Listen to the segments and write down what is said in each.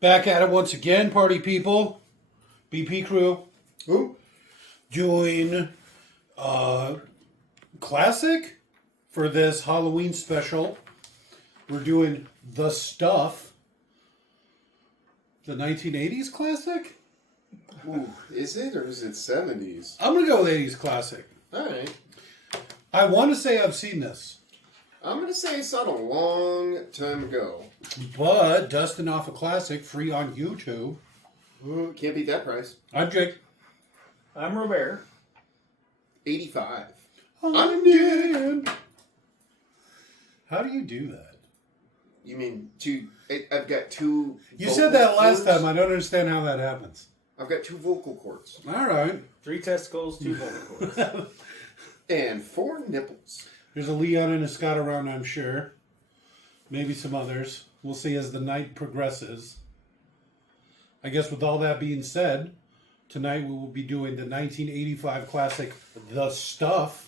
Back at it once again, party people. BP crew. Who? Doing classic for this Halloween special. We're doing The Stuff. The 1980s classic? Ooh, is it or is it 70s? I'm going to go with 80s classic. Alright. I want to say I've seen this. I'm going to say I saw it a long time ago. But dusting off a classic free on YouTube. Ooh, can't beat that price. I'm Jake. I'm Robert. 85. I'm Dan. How do you do that? You mean two... I've got two... You said that last time. I don't understand how that happens. I've got two vocal cords. All right. 3 testicles, 2 vocal cords. And 4 nipples. There's a Leon and a Scott around, I'm sure. Maybe some others. We'll see as the night progresses. I guess with all that being said, tonight we will be doing the 1985 classic, The Stuff.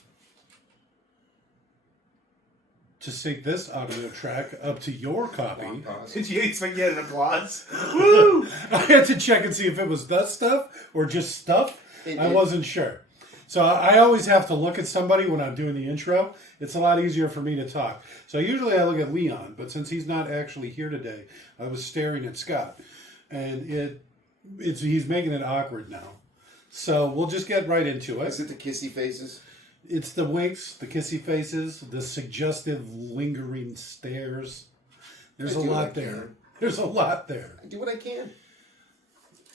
To sync this audio track up to your copy. Did you expect to get an applause? Woo! I had to check and see if it was The Stuff or just Stuff. I wasn't sure. So I always have to look at somebody when I'm doing the intro. It's a lot easier for me to talk. So usually I look at Leon, but since he's not actually here today, I was staring at Scott. And he's making it awkward now. So we'll just get right into it. Is it the kissy faces? It's the winks, the kissy faces, the suggestive lingering stares. There's a lot there. There's a lot there. I do what I can.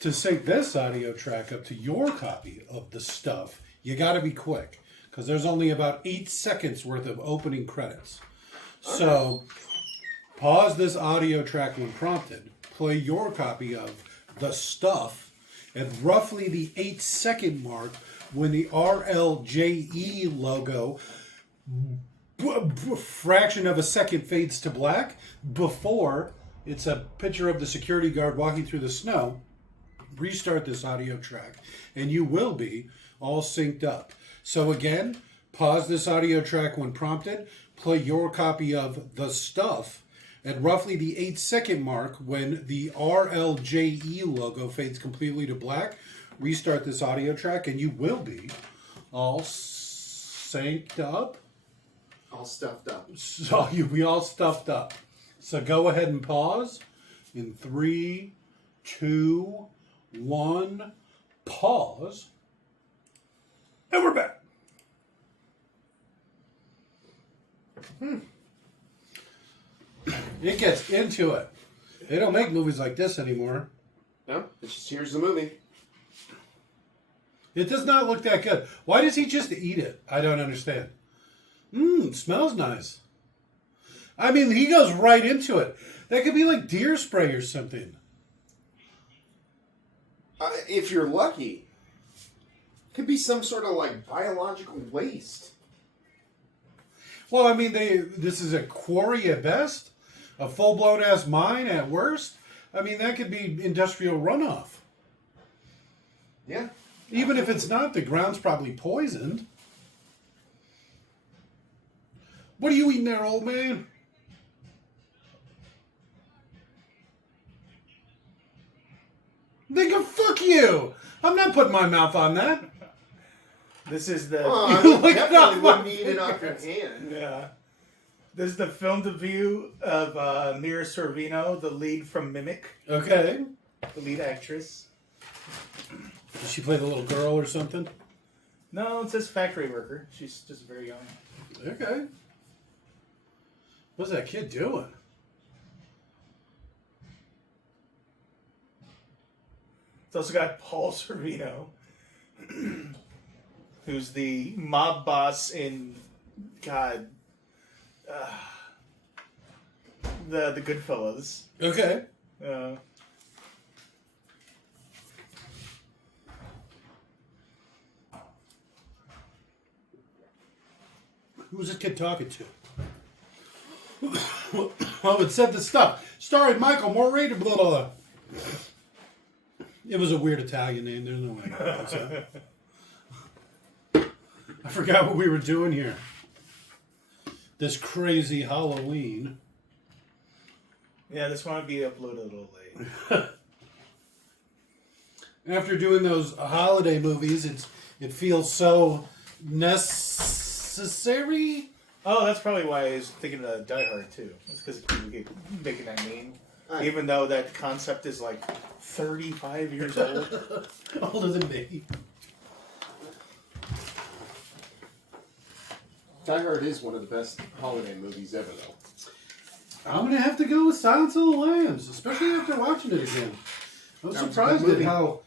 To sync this audio track up to your copy of The Stuff, you got to be quick because there's only about 8 seconds worth of opening credits. So pause this audio track when prompted. Play your copy of The Stuff at roughly the 8-second mark when the rlje logo fraction of a second fades to black before it's a picture of the security guard walking through the snow. Restart this audio track and you will be all synced up. So again, pause this audio track when prompted, play your copy of The Stuff at roughly the 8-second mark when the rlje logo fades completely to black. Restart this audio track and you will be all synced up. All stuffed up. So you'll be all stuffed up. So go ahead and pause in 3, 2, 1, pause. And we're back. It gets into it. They don't make movies like this anymore. No, it's just here's the movie. It does not look that good. Why does he just eat it? I don't understand. Smells nice. I mean, he goes right into it. That could be like deer spray or something. If you're lucky. Could be some sort of like biological waste. Well, I mean, this is a quarry at best, a full-blown ass mine at worst. I mean, that could be industrial runoff. Yeah. Even if it's not, the ground's probably poisoned. What are you eating there, old man? Nigga, fuck you! I'm not putting my mouth on that. This is the... I Like definitely that wouldn't eat it off your hand. Yeah. This is the film debut of Mira Sorvino, the lead from Mimic, Okay. the lead actress. Did she play the little girl or something? No, it says factory worker. She's just very young. Okay. What's that kid doing? It's also got Paul Sorvino, who's the mob boss in, God, the Goodfellas. Okay. Who's this kid talking to? Well, it said The Stuff. Starring Michael Moray, blah, blah, blah. It was a weird Italian name. There's no way I can pronounce that. I forgot what we were doing here. This crazy Halloween. Yeah, this one will be uploaded a little late. After doing those holiday movies, it feels so necessary. Oh, that's probably why I was thinking of Die Hard too. It's because people keep making that meme. Even though that concept is like 35 years old. Older than me. Die Hard is one of the best holiday movies ever, though. I'm gonna have to go with Silence of the Lambs, especially after watching it again. I was That was a surprised good at movie.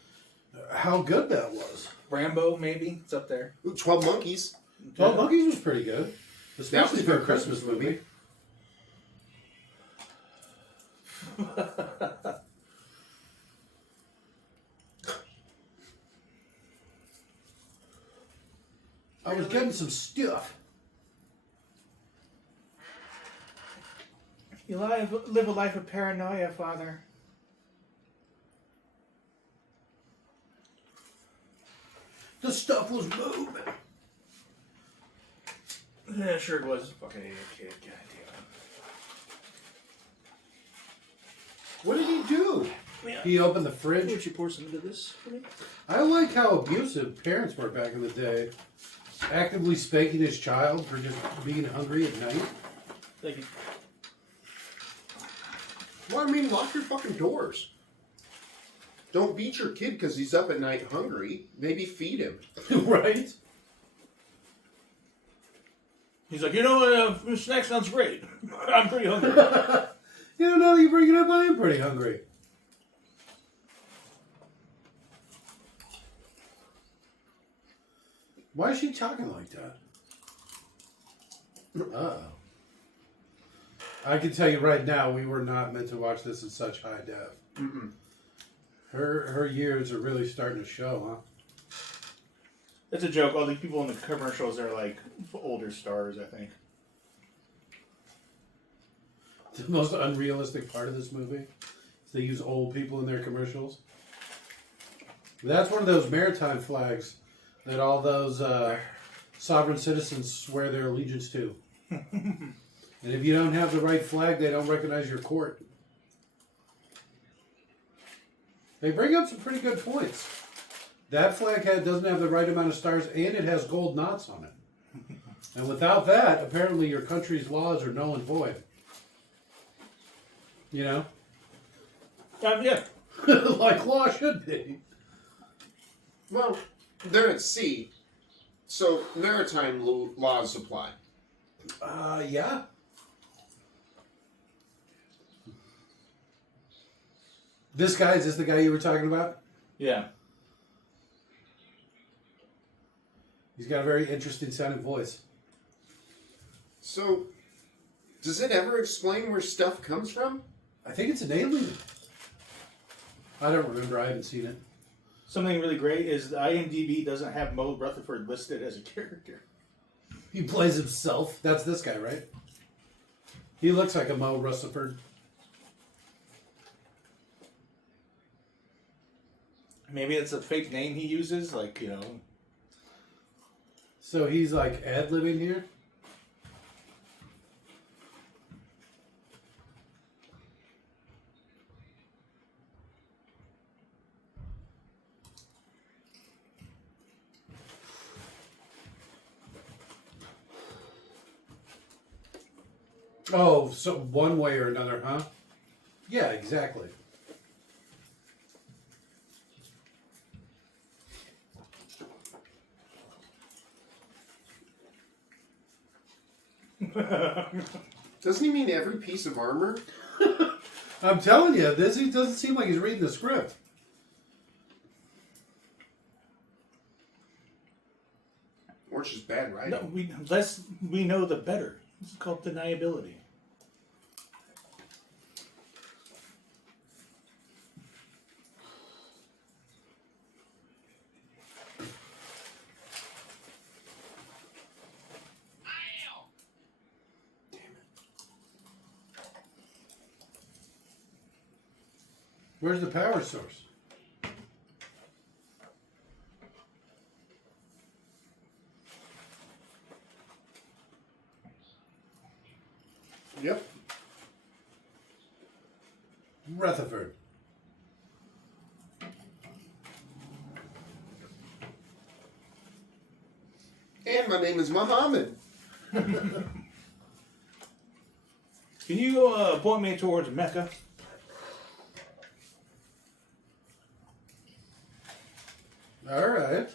how good that was. Rambo, maybe? It's up there. Ooh, 12 Monkeys. 12 Monkeys was pretty good, especially was for a a Christmas Christmas movie. I was getting some stuff. You live a life of paranoia, Father. The stuff was moving. Yeah, sure it was. Okay, goddamn. What did he do? Yeah. He opened the fridge. Would you pour some into this for me? I like how abusive parents were back in the day. Actively spanking his child for just being hungry at night. Thank you. Well, I mean, lock your fucking doors. Don't beat your kid because he's up at night hungry. Maybe feed him. Right? He's like, snack sounds great. I'm pretty hungry. You don't know, you bring it up, I am pretty hungry. Why is she talking like that? Uh-oh. I can tell you right now, we were not meant to watch this in such high def. Mm-mm. Her years are really starting to show, huh? That's a joke. All the people in the commercials are like older stars, I think. The most unrealistic part of this movie is they use old people in their commercials. That's one of those maritime flags that all those sovereign citizens swear their allegiance to. And if you don't have the right flag, they don't recognize your court. They bring up some pretty good points. That flag doesn't have the right amount of stars, and it has gold knots on it. And without that, apparently your country's laws are null and void. You know? Yeah. Like law should be. Well, they're at sea, so maritime laws apply. Yeah. Is this the guy you were talking about? Yeah. He's got a very interesting sounding voice. So, does it ever explain where stuff comes from? I think it's an alien. I don't remember. I haven't seen it. Something really great is the IMDb doesn't have Mo Rutherford listed as a character. He plays himself. That's this guy, right? He looks like a Mo Rutherford. Maybe it's a fake name he uses, like, So he's like ad-libbing here? Oh, so one way or another, huh? Yeah, exactly. Doesn't he mean every piece of armor? I'm telling you, he doesn't seem like he's reading the script. Or it's just bad writing. No, less we know, the better. It's called deniability. Where's the power source? Yep. Rutherford. And my name is Muhammad. Can you point me towards Mecca? All right.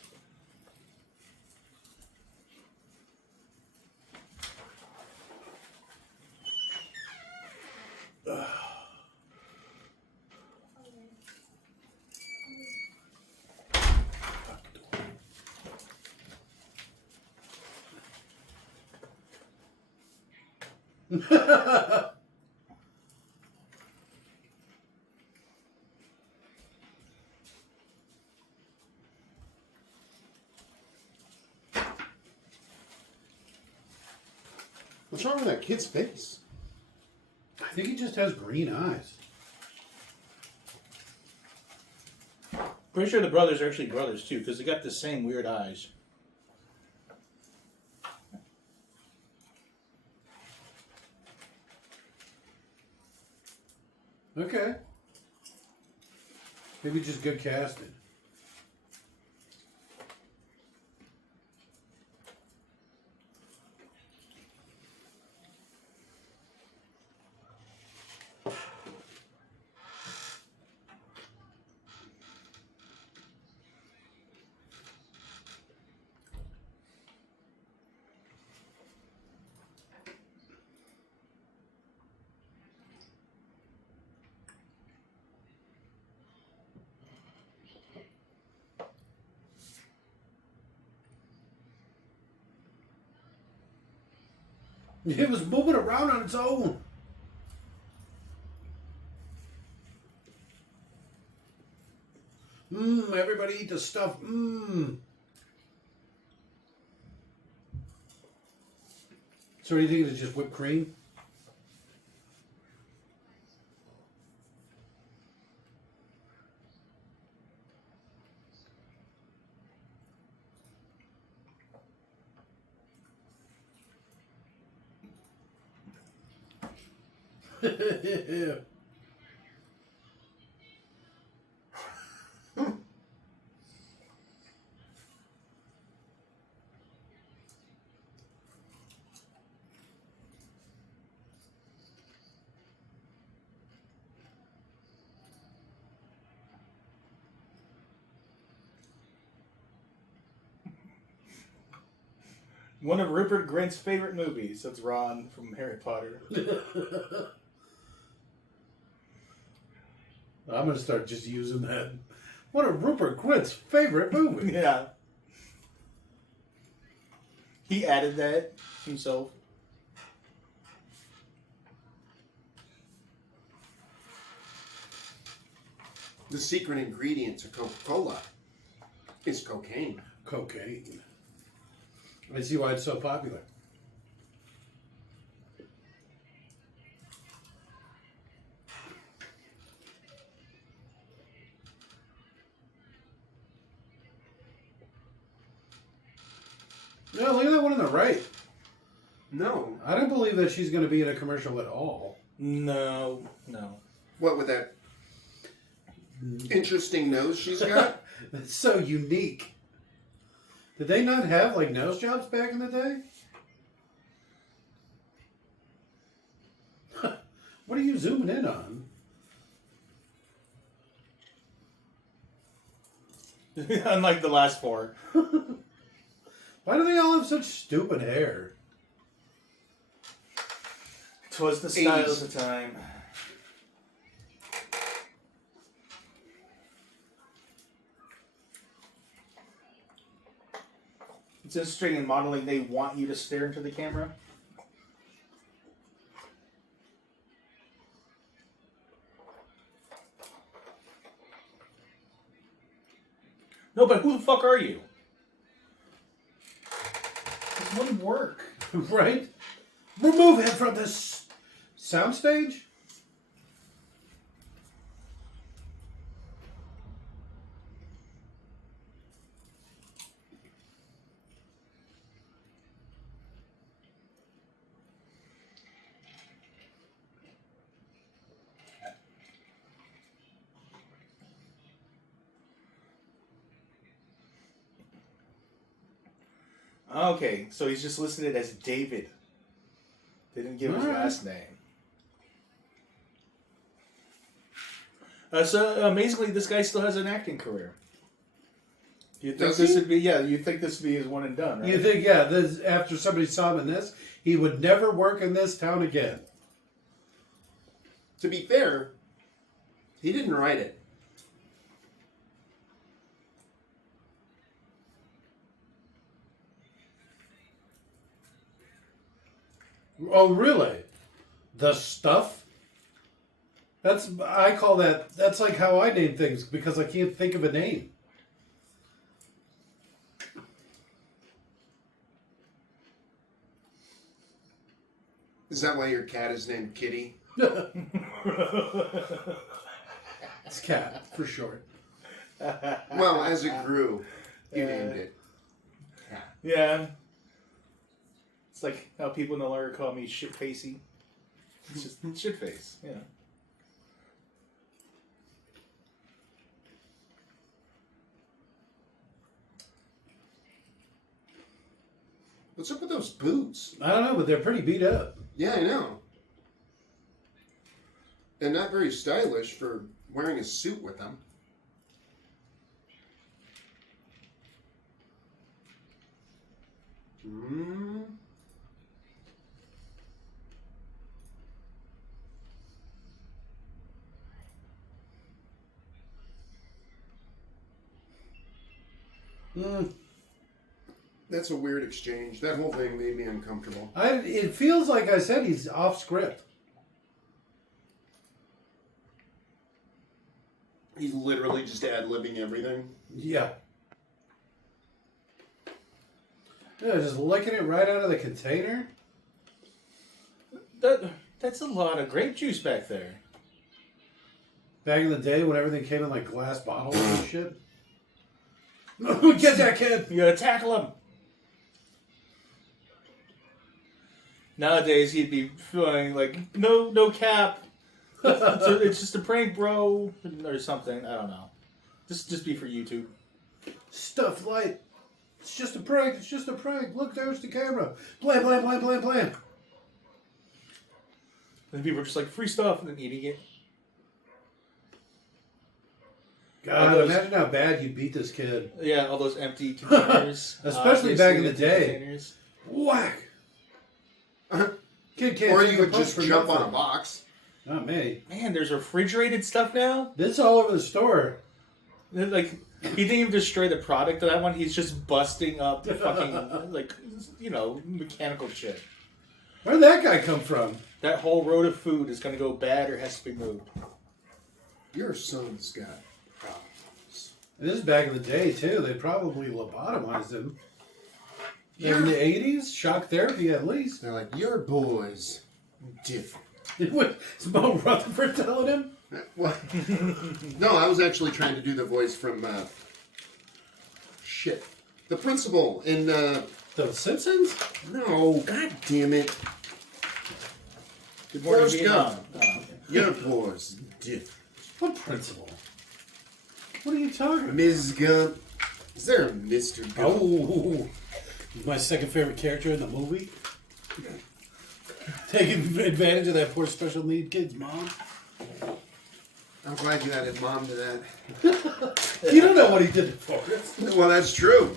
What's wrong with that kid's face? I think he just has green eyes. Pretty sure the brothers are actually brothers too, because they got the same weird eyes. Okay. Maybe just good casting. It was moving around on its own. Everybody eat the stuff. So what do you think? It's just whipped cream? One of Rupert Grint's favorite movies. That's Ron from Harry Potter. I'm going to start just using that. One of Rupert Grint's favorite movies. Yeah. He added that himself. The secret ingredient to Coca-Cola is cocaine. Cocaine. I see why it's so popular. No, look at that one on the right. No. I don't believe that she's going to be in a commercial at all. No. What with that interesting nose she's got? That's so unique. Did they not have like nose jobs back in the day? What are you zooming in on? Unlike the last four. Why do they all have such stupid hair? 'Twas the style 80s. of the time. It's interesting in modeling, they want you to stare into the camera. No, but who the fuck are you? This wouldn't work. Right? Remove him from this soundstage? Okay, so he's just listed as David. They didn't give his last name. So amazingly, this guy still has an acting career. You think this would be? Yeah, you think this would be his one and done, right? You think, this, after somebody saw him in this, he would never work in this town again. To be fair, he didn't write it. Oh, really? The Stuff? I call that's like how I name things because I can't think of a name. Is that why your cat is named Kitty? It's Cat, for short. Well, as it grew, you named it Cat. Yeah. It's like how people no longer call me shit-facey. It's just shit-face, yeah. What's up with those boots? I don't know, but they're pretty beat up. Yeah, I know. And not very stylish for wearing a suit with them. Hmm. That's a weird exchange. That whole thing made me uncomfortable. It feels like I said he's off script. He's literally just ad-libbing everything. Yeah. Yeah, just licking it right out of the container. That's a lot of grape juice back there. Back in the day when everything came in like glass bottles and shit. Get that kid! You gotta tackle him. Nowadays he'd be feeling like no cap. It's just a prank, bro, or something. I don't know. Just be for YouTube. Stuff light. It's just a prank. It's just a prank. Look, there's the camera. Blam, blam, blam, blam, blam. And people are just like free stuff and then eating it. God, imagine how bad you beat this kid. Yeah, all those empty containers. Especially back in the day. Containers. Whack. Kid can't Or take you a would punch just for jump nothing. on a box. Not me. Man, there's refrigerated stuff now. This is all over the store. Like, he didn't even destroy the product of that one. He's just busting up the fucking, like, mechanical shit. Where'd that guy come from? That whole road of food is going to go bad or has to be moved. Your son's got problems. And this is back in the day, too. They probably lobotomized him. In the 80s? Shock therapy, at least. They're like, your boy's different. Is Mo Rutherford telling him? What? No, I was actually trying to do the voice from, the principal in, The Simpsons? no, god damn it. Good morning, Forrest Vietnam. Gump. Oh, okay. Your boy's different. What principal? What are you talking about? Ms. Gump. Is there a Mr. Gump? Oh, he's my second favorite character in the movie. Taking advantage of that poor special need kid's mom. I'm glad you added mom to that. You don't know what he did to Forrest. Well, that's true.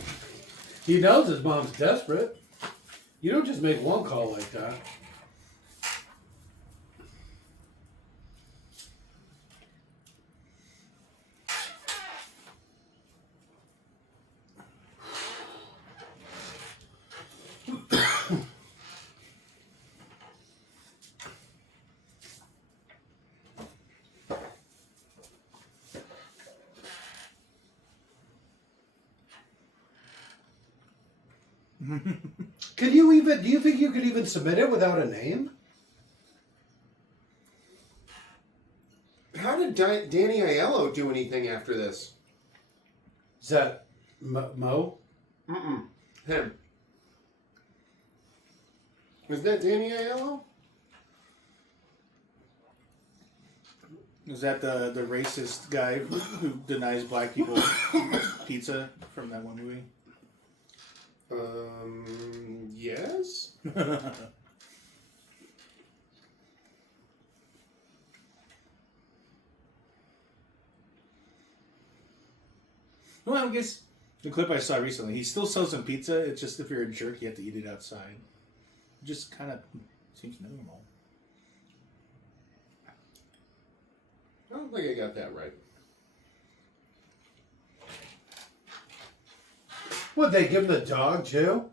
He knows his mom's desperate. You don't just make one call like that. Do you think you could even submit it without a name? How did Danny Aiello do anything after this? Is that Mo? Mm-mm. Him. Is that Danny Aiello? Is that the racist guy who denies black people pizza from that one movie? Yes? Well, I guess the clip I saw recently, he still sells some pizza. It's just if you're a jerk, you have to eat it outside. It just kind of seems normal. I don't think I got that right. Would they give him the dog too?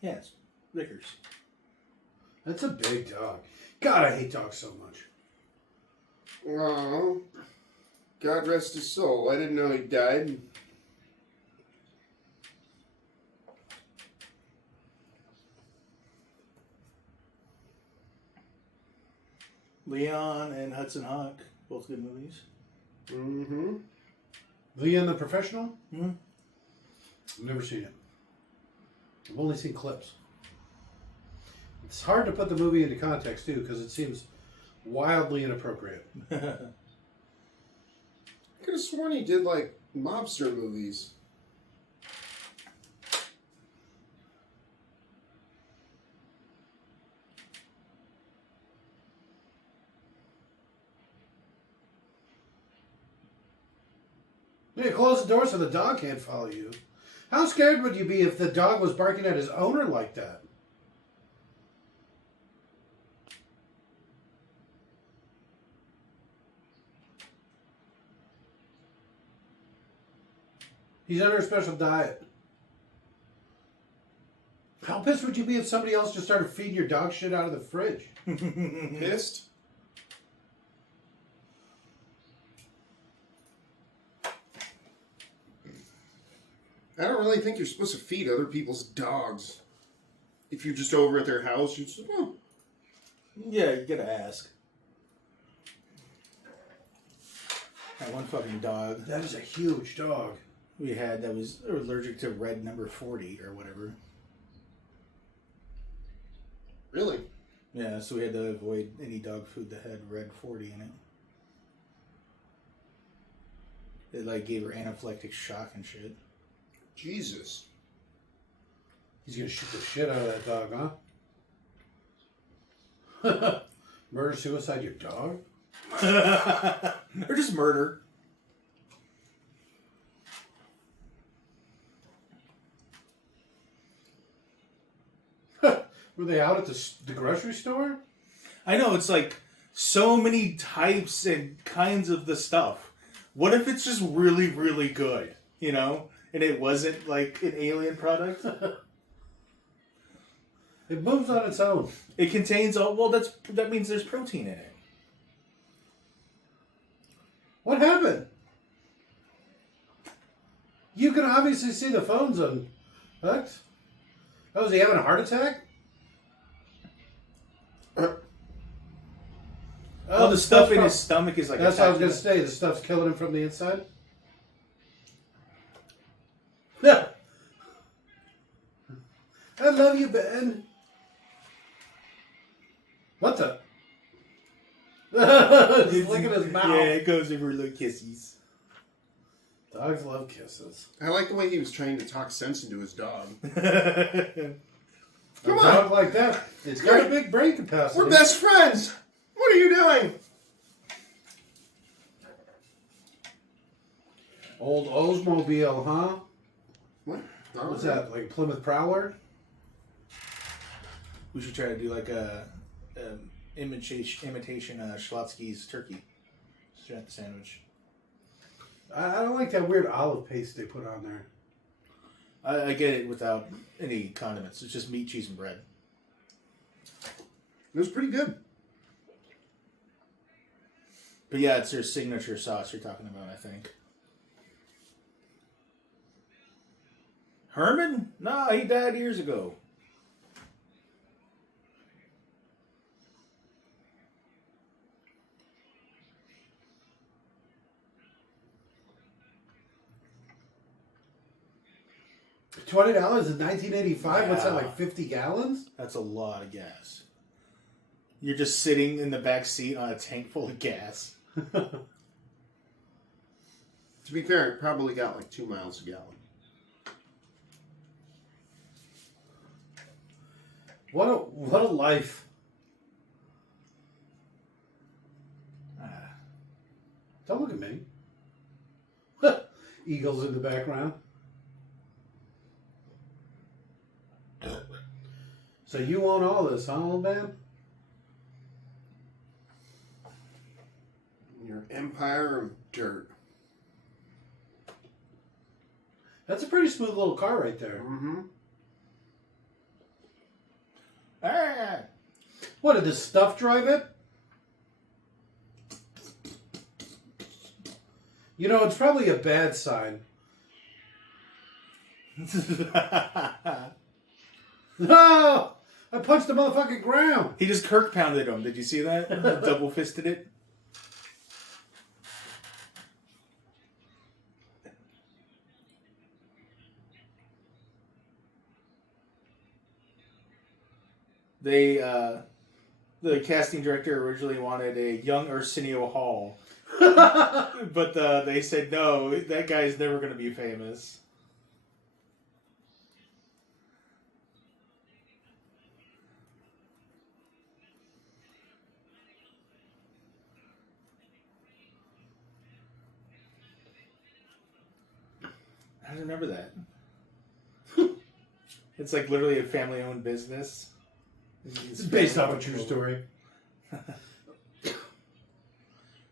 Yes, Vickers. That's a big dog. God, I hate dogs so much. Oh, God rest his soul. I didn't know he died. Leon and Hudson Hawk, both good movies. Mm-hmm. Leon the Professional? Mm-hmm. I've never seen it. I've only seen clips. It's hard to put the movie into context, too, because it seems wildly inappropriate. I could have sworn he did, like, mobster movies. Yeah, close the door so the dog can't follow you. How scared would you be if the dog was barking at his owner like that? He's under a special diet. How pissed would you be if somebody else just started feeding your dog shit out of the fridge? Pissed? I don't really think you're supposed to feed other people's dogs. If you're just over at their house, you're just, oh. Yeah, you gotta ask. That one fucking dog That is a huge dog. we had that was allergic to red number 40 or whatever. Really? Yeah, so we had to avoid any dog food that had red 40 in it. It like gave her anaphylactic shock and shit. Jesus. He's gonna shoot the shit out of that dog, huh? Murder suicide your dog? Or just murder. Were they out at the grocery store? I know, it's like so many types and kinds of the stuff. What if it's just really, really good, you know? And it wasn't like an alien product? It moves on its own. It contains all, well, that means there's protein in it. What happened? You can obviously see the phones on. What? Oh, is he having a heart attack? Oh, the stuff in his stomach is like That's what I was going to attacking say. The stuff's killing him from the inside? Yeah. I love you, Ben. What the? He's licking his mouth. Yeah, it goes over little kissies. Dogs love kisses. I like the way he was trying to talk sense into his dog. A Come dog on. like that, it's got a big brain capacity. We're best friends. What are you doing? Old Oldsmobile, huh? What? What's that, like a Plymouth Prowler? We should try to do like a imitation Schlotsky's turkey. Strap the sandwich. I don't like that weird olive paste they put on there. I get it without any condiments. It's just meat, cheese, and bread. It was pretty good. But yeah, it's their signature sauce you're talking about, I think. Herman? Nah, he died years ago. $20 in 1985? What's that, Yeah. like 50 gallons? That's a lot of gas. You're just sitting in the back seat on a tank full of gas. To be fair, it probably got like 2 miles a gallon. What a life. Don't look at me. Eagles in the background. So you own all this, huh, old man? Your empire of dirt. That's a pretty smooth little car right there. Mm-hmm. Ah. What, did the stuff drive it? You know, it's probably a bad sign. No! I punched the motherfucking ground. He just Kirk pounded him. Did you see that? Double fisted it. They, the casting director originally wanted a young Arsenio Hall. But they said, no, that guy's never going to be famous. I don't remember that. It's like literally a family-owned business. It's based off a true story.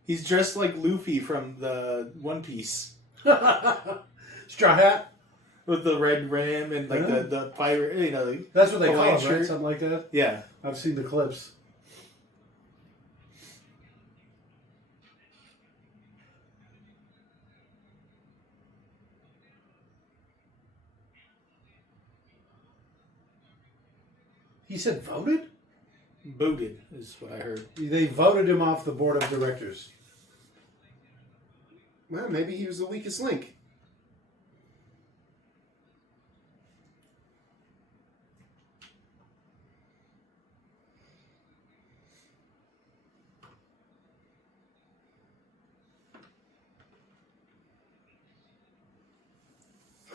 He's dressed like Luffy from the One Piece. Straw hat? With the red rim and like the pirate, you know. Like, that's what they call it, shirt. right? Something like that? Yeah. I've seen the clips. He said voted? Booted is what I heard. They voted him off the board of directors. Well, maybe he was the weakest link.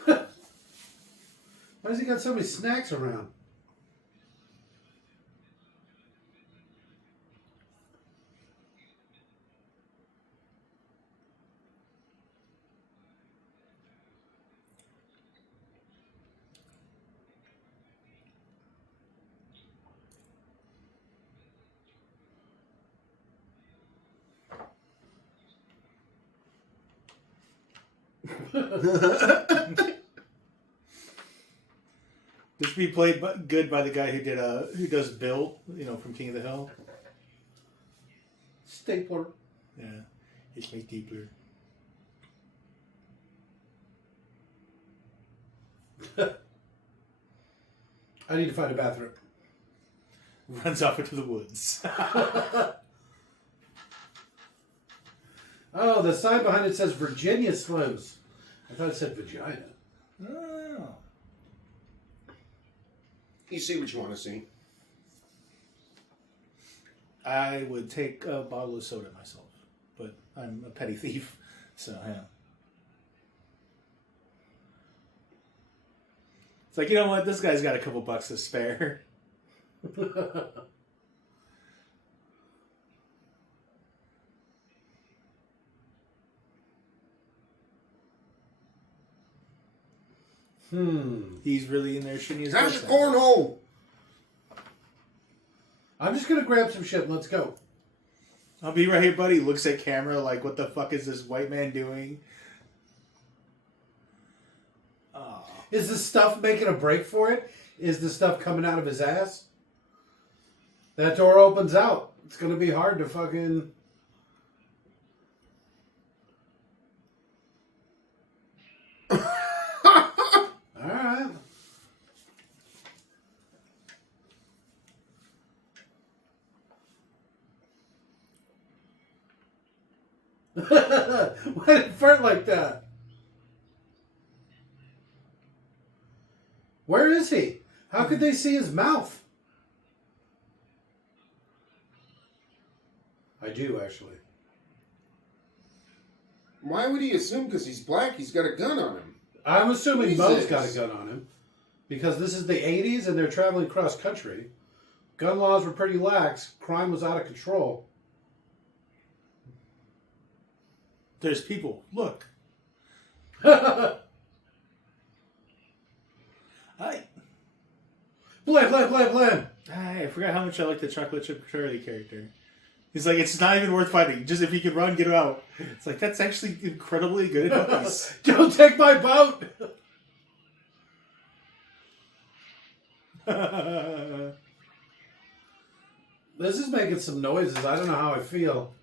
Why has he got so many snacks around? This should be played good by the guy who does Bill, you know, from King of the Hill. Stapler. Yeah, it's my stapler. I need to find a bathroom. Runs off into the woods. Oh, the sign behind it says Virginia Slims. I thought it said vagina. Oh. You see what you want to see. I would take a bottle of soda myself, but I'm a petty thief, so yeah. It's like, you know what? This guy's got a couple bucks to spare. He's really in there shooting his How's guts your out. cornhole? I'm just gonna grab some shit. Let's go. I'll be right here, buddy. Looks at camera like, what the fuck is this white man doing? Oh. Is the stuff making a break for it? Is the stuff coming out of his ass? That door opens out. It's gonna be hard to fucking... Alright. Why did it fart like that? Where is he? How could they see his mouth? I do, actually. Why would he assume because he's black he's got a gun on him? I'm assuming Jesus. Mo's got a gun on him. Because this is the 80s and they're traveling cross country. Gun laws were pretty lax. Crime was out of control. There's people. Look. Blam, blam, blam, blam. I forgot how much I like the Chocolate Chip Charlie character. He's like, it's not even worth fighting. Just if you can run, get him out. It's like, that's actually incredibly good advice. Don't take my boat! This is making some noises. I don't know how I feel.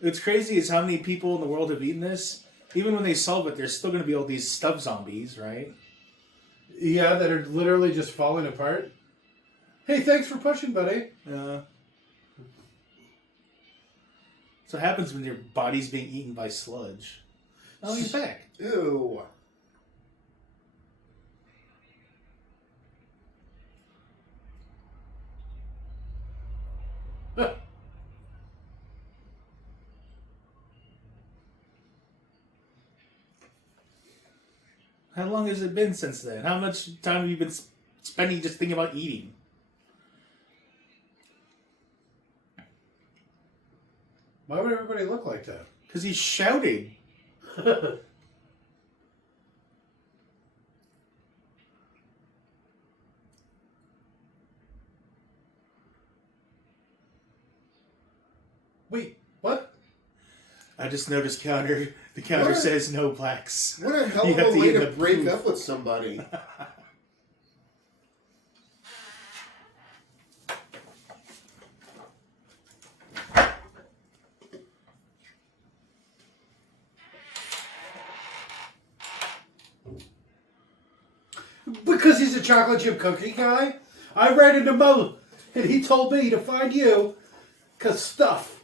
What's crazy is how many people in the world have eaten this. Even when they solve it, there's still going to be all these stuff zombies, right? Yeah, that are literally just falling apart. Hey, thanks for pushing, buddy. So what happens when your body's being eaten by sludge? Oh, he's back. Ew. How long has it been since then? How much time have you been spending just thinking about eating? Why would everybody look like that? Because he's shouting. Wait, what? I just noticed the counter What? says no blacks. What a hell You of have a to way eat to the break proof. up with somebody. Because he's a chocolate chip cookie guy? I ran into Mo, and he told me to find you, because stuff.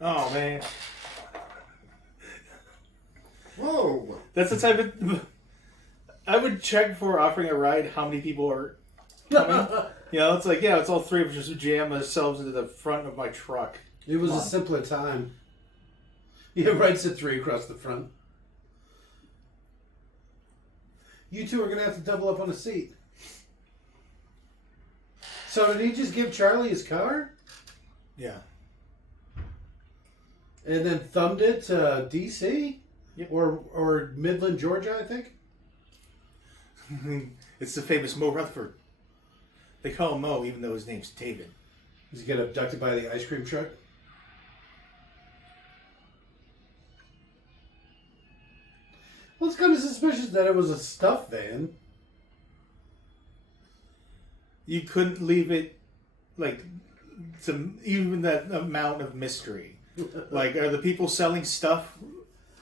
Oh, man. Whoa. That's the type of... I would check before offering a ride how many people are coming. You know, it's like, yeah, it's all three of us just jam ourselves into the front of my truck. It was a simpler time. Yeah, right, sit three across the front. You two are going to have to double up on a seat. So did he just give Charlie his car? Yeah. And then thumbed it to D.C.? Yep. Or Midland, Georgia, I think? It's the famous Mo Rutherford. They call him Mo even though his name's David. Does he get abducted by the ice cream truck? Well, it's kind of suspicious that it was a stuff van. You couldn't leave it, like, even that amount of mystery. Like, are the people selling stuff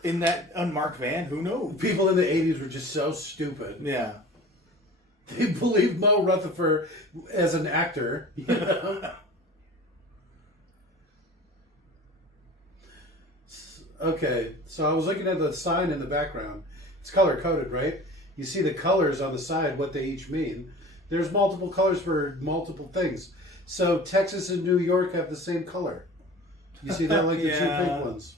in that unmarked van? Who knows? People in the 80s were just so stupid. Yeah. They believed Mo Rutherford as an actor. You know? Okay, so I was looking at the sign in the background. It's color coded, right? You see the colors on the side, what they each mean. There's multiple colors for multiple things. So Texas and New York have the same color. You see that, like the Yeah. two pink ones.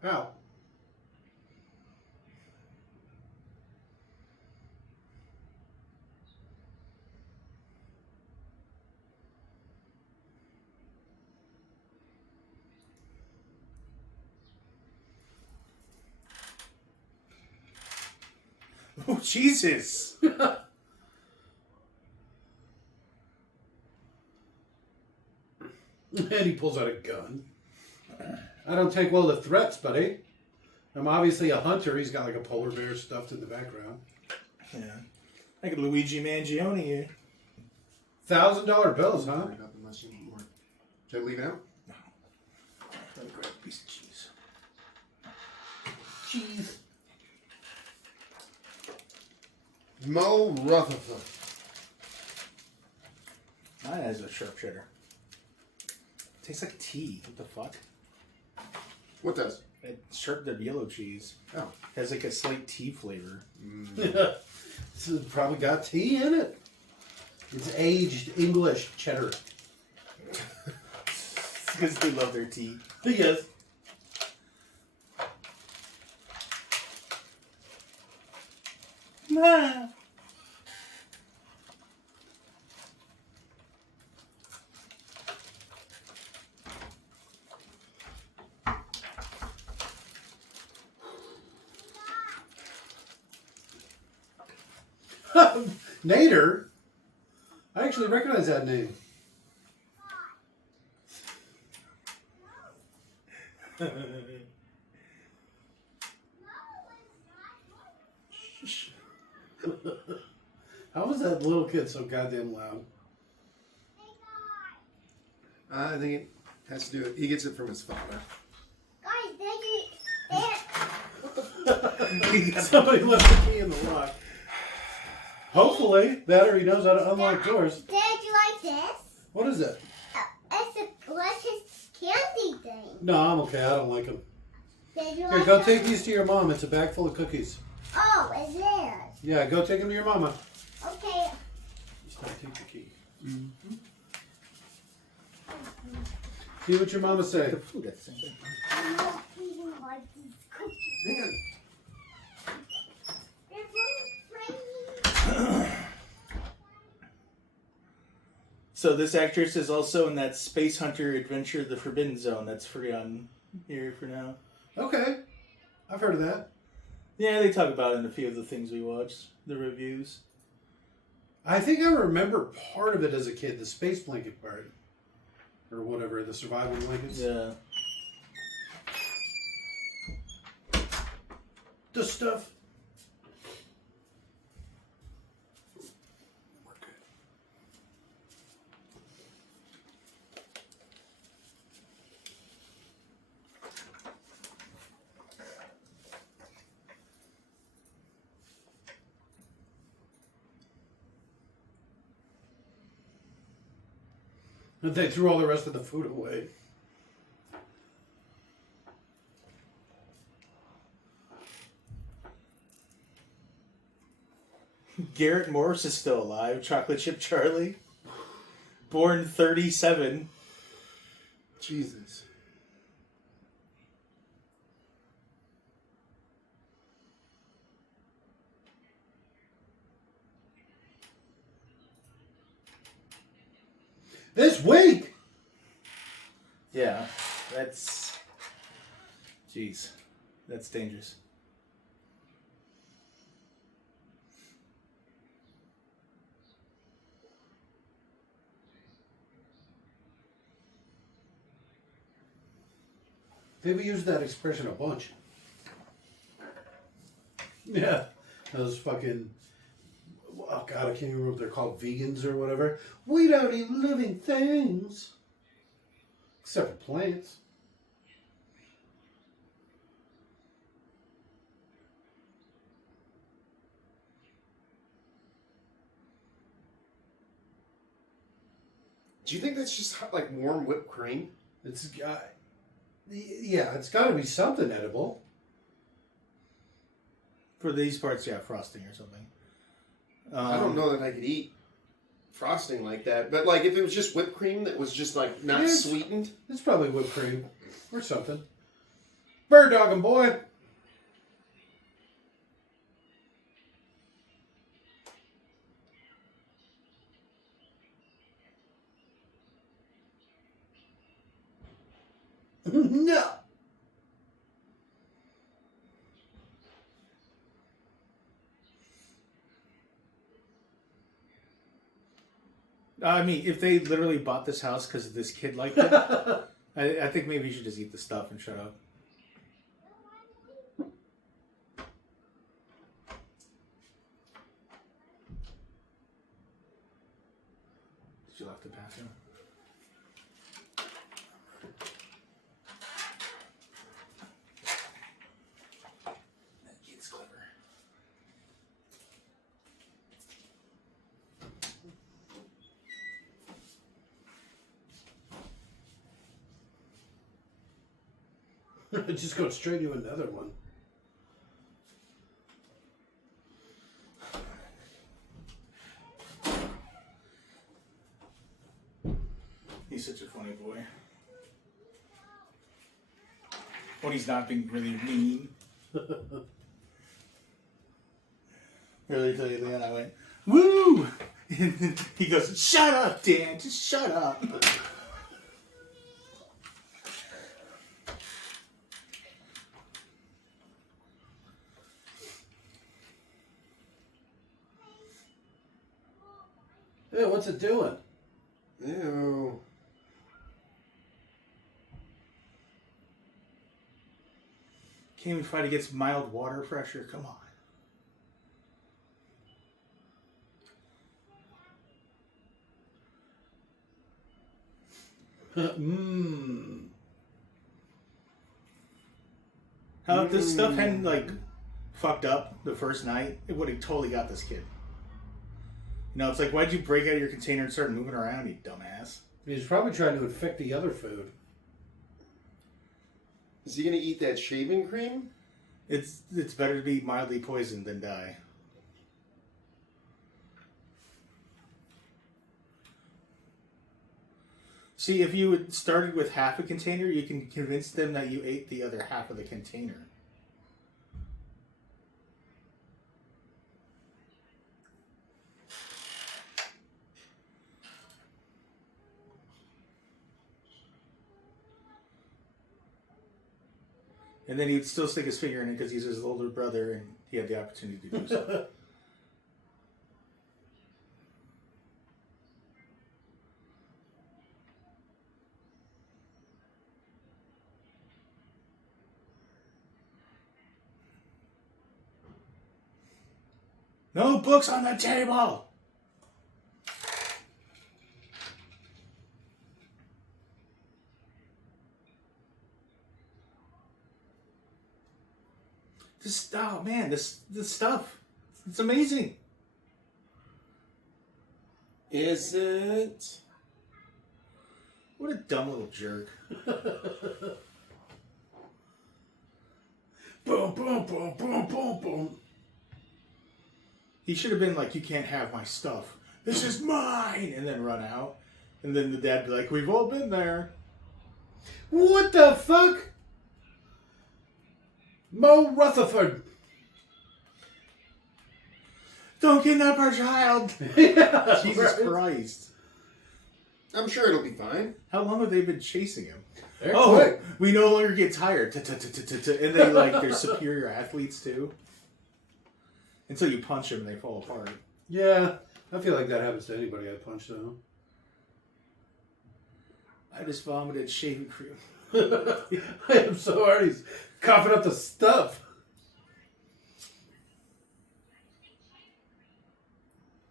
How? Oh, Jesus. And he pulls out a gun. I don't take well to threats, buddy. I'm obviously a hunter. He's got like a polar bear stuffed in the background. Yeah. Like a Luigi Mangione here. $1,000 bills, huh? Unless you need more. Should I leave it out? No. Let me grab a piece of cheese. Cheese. Mo Rutherford. Mine has a sharp cheddar. Tastes like tea. What the fuck? What does? The yellow cheese. Oh. Has like a slight tea flavor. It's probably got tea in it. It's aged English cheddar. Because they love their tea. Yes. Nah. Nader? I actually recognize that name. How was that little kid so goddamn loud? I think it has to do it. He gets it from his father. Guys, Somebody left the key in the lock. Hopefully, that or he knows how to unlock doors. Dad, you like this? What is it? It's a delicious candy thing. No, I'm okay. I don't like them. Dad, you Here, like go it? take these to your mom. It's a bag full of cookies. Oh, it's theirs. Yeah, go take them to your mama. Okay. Just don't take the key. See what your mama say. The food at the same thing. I'm not eating like these cookies. Hang on. There's one tiny. So this actress is also in that Space Hunter Adventure: The Forbidden Zone. That's free on here for now. Okay. I've heard of that. Yeah, they talk about it in a few of the things we watched, the reviews. I think I remember part of it as a kid, the space blanket part. Or whatever, the survival blankets. Yeah. The stuff. We're good. And they threw all the rest of the food away. Garrett Morris is still alive. Chocolate Chip Charlie. Born 37. Jesus. This week! Yeah, that's... Jeez. That's dangerous. They've used that expression a bunch. Yeah. Those fucking... Oh, God, I can't even remember what they're called. Vegans or whatever. We don't eat living things. Except for plants. Do you think that's just like warm whipped cream? It's got... Yeah, it's got to be something edible. For these parts, yeah, frosting or something. I don't know that I could eat frosting like that. But like if it was just whipped cream that was just like not Yes. sweetened. It's probably whipped cream. Or something. Bird dogging boy. No. I mean, if they literally bought this house because this kid liked it, I think maybe you should just eat the stuff and shut up. She left the bathroom. That kid's clever. Just go straight to another one. He's such a funny boy. When he's not being really mean. Really tell you, Leon, I went, woo! And he goes, shut up, Dan, just shut up. Hey, what's it doing? Ew. Can't even fight against mild water pressure, come on. How if this stuff hadn't, like, fucked up the first night, it would have totally got this kid. You know, it's like, why'd you break out of your container and start moving around, you dumbass? He's probably trying to infect the other food. Is he gonna eat that shaving cream? It's better to be mildly poisoned than die. See, if you had started with half a container, you can convince them that you ate the other half of the container. And then he'd still stick his finger in it because he's his older brother and he had the opportunity to do so. No books on the table! This, oh man, this stuff, it's amazing. Is it? What a dumb little jerk. Boom, boom, boom, boom, boom, boom. He should have been like, you can't have my stuff. This is mine! And then run out. And then the dad be like, we've all been there. What the fuck? Mo Rutherford. Don't kidnap our child! Yeah, Jesus right. Christ. I'm sure it'll be fine. How long have they been chasing him? They're Oh, quick. we no longer get tired. And they like, they're superior athletes too. Until you punch them and they fall apart. Yeah, I feel like that happens to anybody I punch, though. I just vomited shaving cream. I am so hard. He's coughing up the stuff.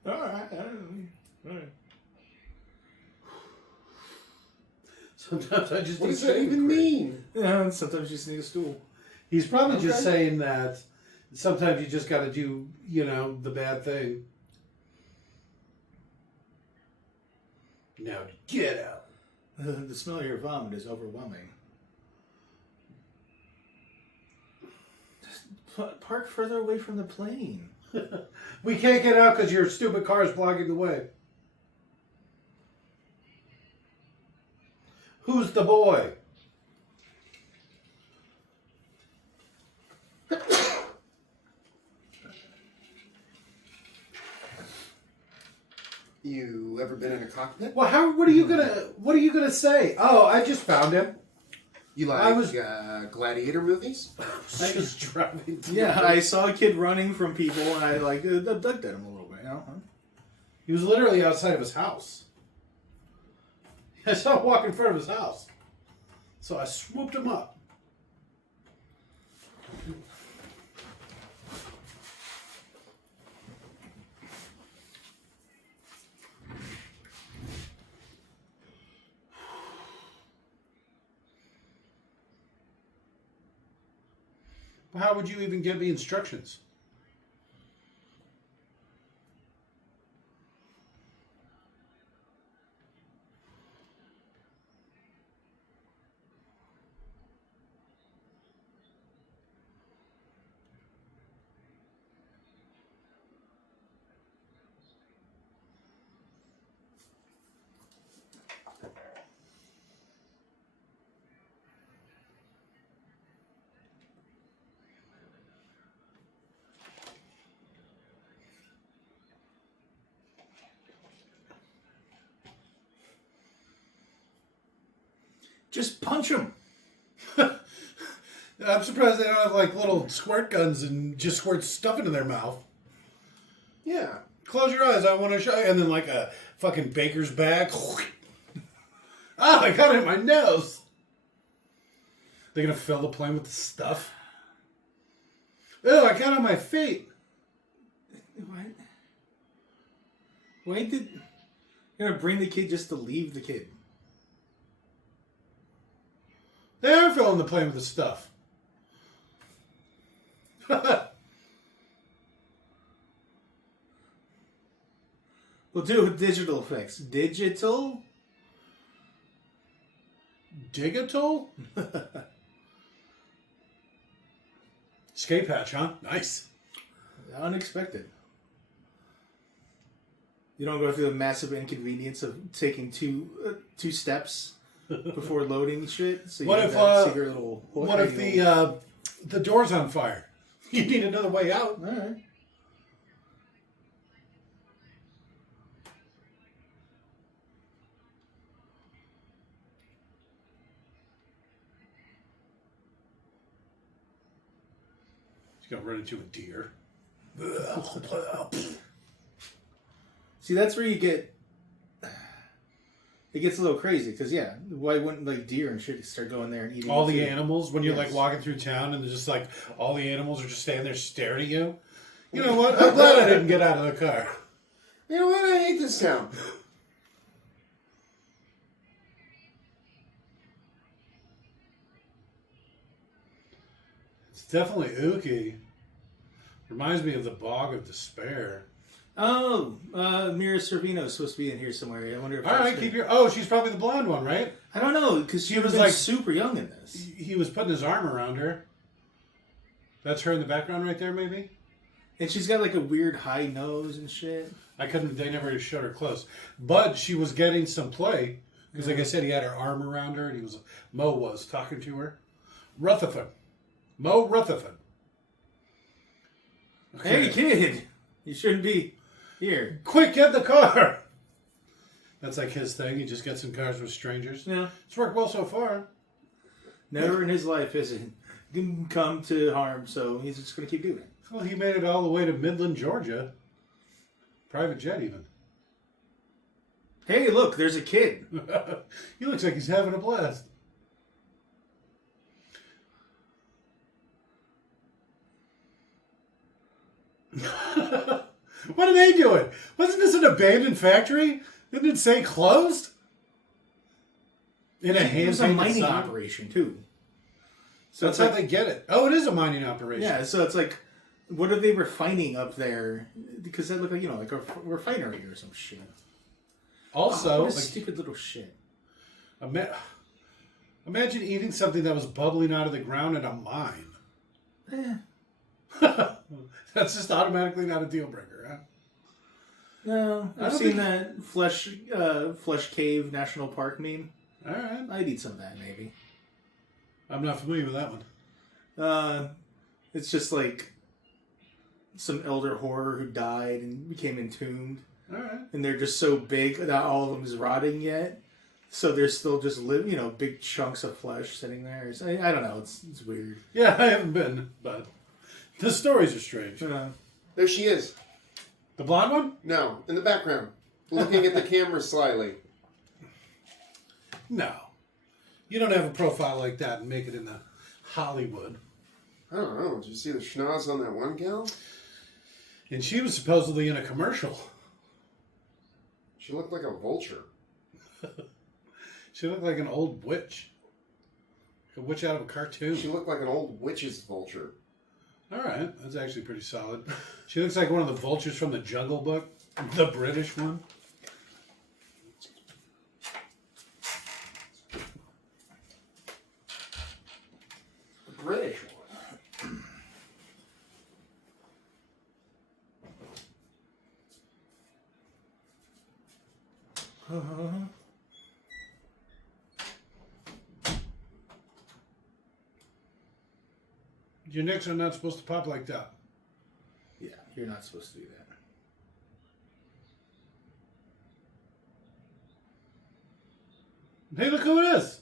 Alright. Sometimes I just What eat does that shaving even cream. mean? Yeah, sometimes you just need a stool. He's probably just Okay. saying that sometimes you just got to do, the bad thing. Now get out. The smell of your vomit is overwhelming. Just park further away from the plane. We can't get out because your stupid car is blocking the way. Who's the boy? You ever been in a cockpit? Well, what are you gonna say? Oh, I just found him. You like I was- gladiator movies? I was driving. Yeah, I saw a kid running from people and I like abducted him a little bit. You know? He was literally outside of his house. I saw him walk in front of his house. So I swooped him up. How would you even give me instructions? Just punch him. I'm surprised they don't have like little squirt guns and just squirt stuff into their mouth. Yeah. Close your eyes, I want to show you. And then like a fucking baker's bag. Oh, I got it in my nose. They're going to fill the plane with the stuff. Oh, I got it on my feet. What? Why did... You're going to bring the kid just to leave the kid? They are filling the plane with the stuff. We'll do it with digital effects. Digital? Digital? Escape hatch, huh? Nice. Unexpected. You don't go through the massive inconvenience of taking two steps before loading shit. So you What have if that secret little what if the door's on fire? You need another way out. All right. He's gonna run into a deer. See, that's where you get... It gets a little crazy, because, yeah, why wouldn't, like, deer and shit start going there and eating All the the food? animals, when you're Yes. like walking through town and there's just like all the animals are just standing there staring at you. You know what? I'm glad I didn't get out of the car. You know what? I hate this town. It's definitely ooky. Reminds me of the Bog of Despair. Oh, Mira Sorvino's supposed to be in here somewhere. I wonder if All that's right, her. keep your... Oh, she's probably the blonde one, right? I don't know, because she She was was like like- super young in this. He was putting his arm around her. That's her in the background right there, maybe? And she's got like a weird high nose and shit. They never showed her close. But she was getting some play. Because like I said, he had her arm around her and Mo was talking to her. Rutherford. Mo Rutherford. Hey, kid! You shouldn't be here. Quick, get in the car! That's like his thing. He just gets in cars with strangers. Yeah. It's worked well so far. Never in his life has it come to harm, so he's just going to keep doing it. Well, he made it all the way to Midland, Georgia. Private jet, even. Hey, look, there's a kid. He looks like he's having a blast. What are they doing? Wasn't this an abandoned factory? Didn't it say closed? In a It was a hand-painted mining sign? operation, too. So That's it's how like, they get it. Oh, it is a mining operation. yeah, so it's like, what are they refining up there? Because that looked like, like a refinery or some shit. Also, what a like, stupid little shit. imagine eating something that was bubbling out of the ground in a mine. Eh. That's just automatically not a deal breaker, huh? No, I I've don't seen think- that Flesh Cave National Park meme. All right. I'd eat some of that, maybe. I'm not familiar with that one. It's just like some elder horror who died and became entombed. All right. And they're just so big that all of them is rotting yet. So there's still just big chunks of flesh sitting there. So, I don't know. It's weird. Yeah, I haven't been, but the stories are strange. There she is. The blonde one? No, in the background. Looking at the camera slyly. No. You don't have a profile like that and make it into Hollywood. I don't know. Did you see the schnoz on that one gal? And she was supposedly in a commercial. She looked like a vulture. She looked like an old witch. A witch out of a cartoon. She looked like an old witch's vulture. All right. That's actually pretty solid. She looks like one of the vultures from the Jungle Book. The British one. The British one. Your nicks are not supposed to pop like that. Yeah, you're not supposed to do that. Hey, look who it is.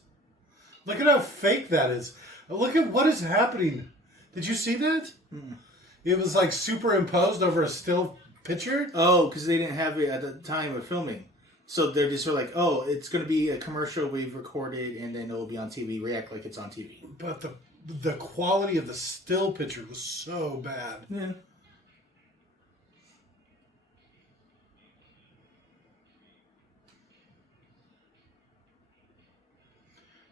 Look at how fake that is. Look at what is happening. Did you see that? Mm. It was like superimposed over a still picture. Oh, because they didn't have it at the time of filming. So they're just sort of like, oh, it's going to be a commercial we've recorded and then it will be on TV. React like it's on TV. But the quality of the still picture was so bad. Yeah.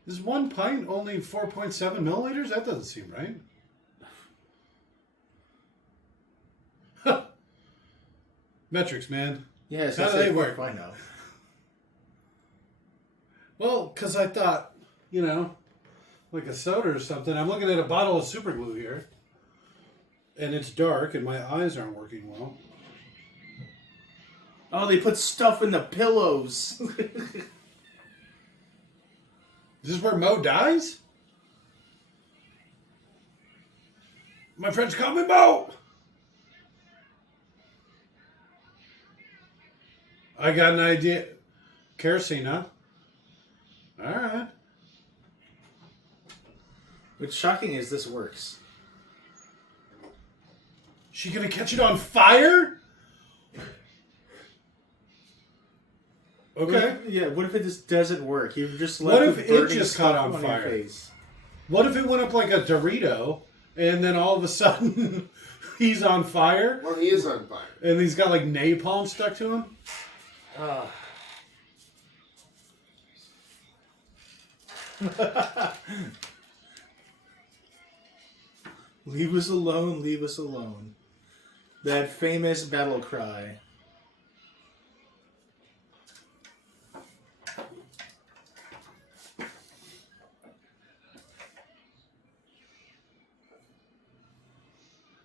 Is one pint only 4.7 milliliters? That doesn't seem right. Metrics, man. Yeah, How do they work? I know. Well, because I thought, like a soda or something. I'm looking at a bottle of super glue here. And it's dark and my eyes aren't working well. Oh, they put stuff in the pillows. Is this where Mo dies? My friends call me Mo! I got an idea. Kerosene, huh? Alright. What's shocking is this works. She gonna catch it on fire? Okay. What if it just doesn't work? You've just What left if with it burning just stuff caught on your fire? face. What if it went up like a Dorito and then all of a sudden he's on fire Well, he is on fire. and he's got like napalm stuck to him? Leave us alone, leave us alone. That famous battle cry.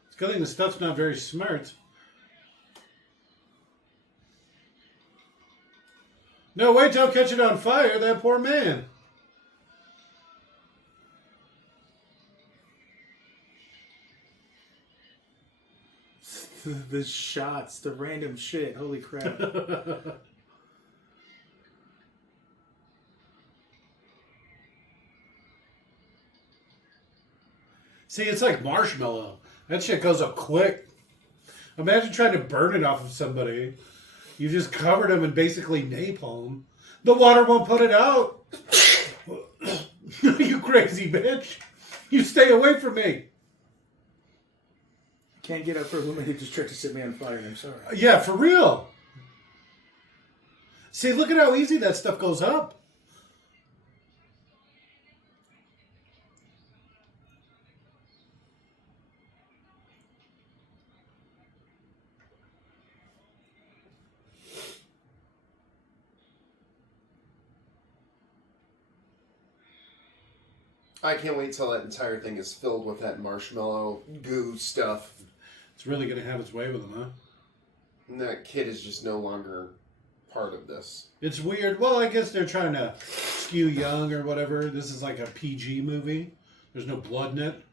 It's good thing the stuff's not very smart. No, wait till I catch it on fire, that poor man. The shots, the random shit. Holy crap. See, it's like marshmallow. That shit goes up quick. Imagine trying to burn it off of somebody. You just covered them in basically napalm. The water won't put it out. You crazy bitch. You stay away from me. Can't get up for a woman who just tried to set me on fire. I'm sorry. Yeah, for real. See, look at how easy that stuff goes up. I can't wait till that entire thing is filled with that marshmallow goo stuff. It's really going to have its way with them, huh? And that kid is just no longer part of this. It's weird. Well, I guess they're trying to skew young or whatever. This is like a PG movie. There's no blood in it.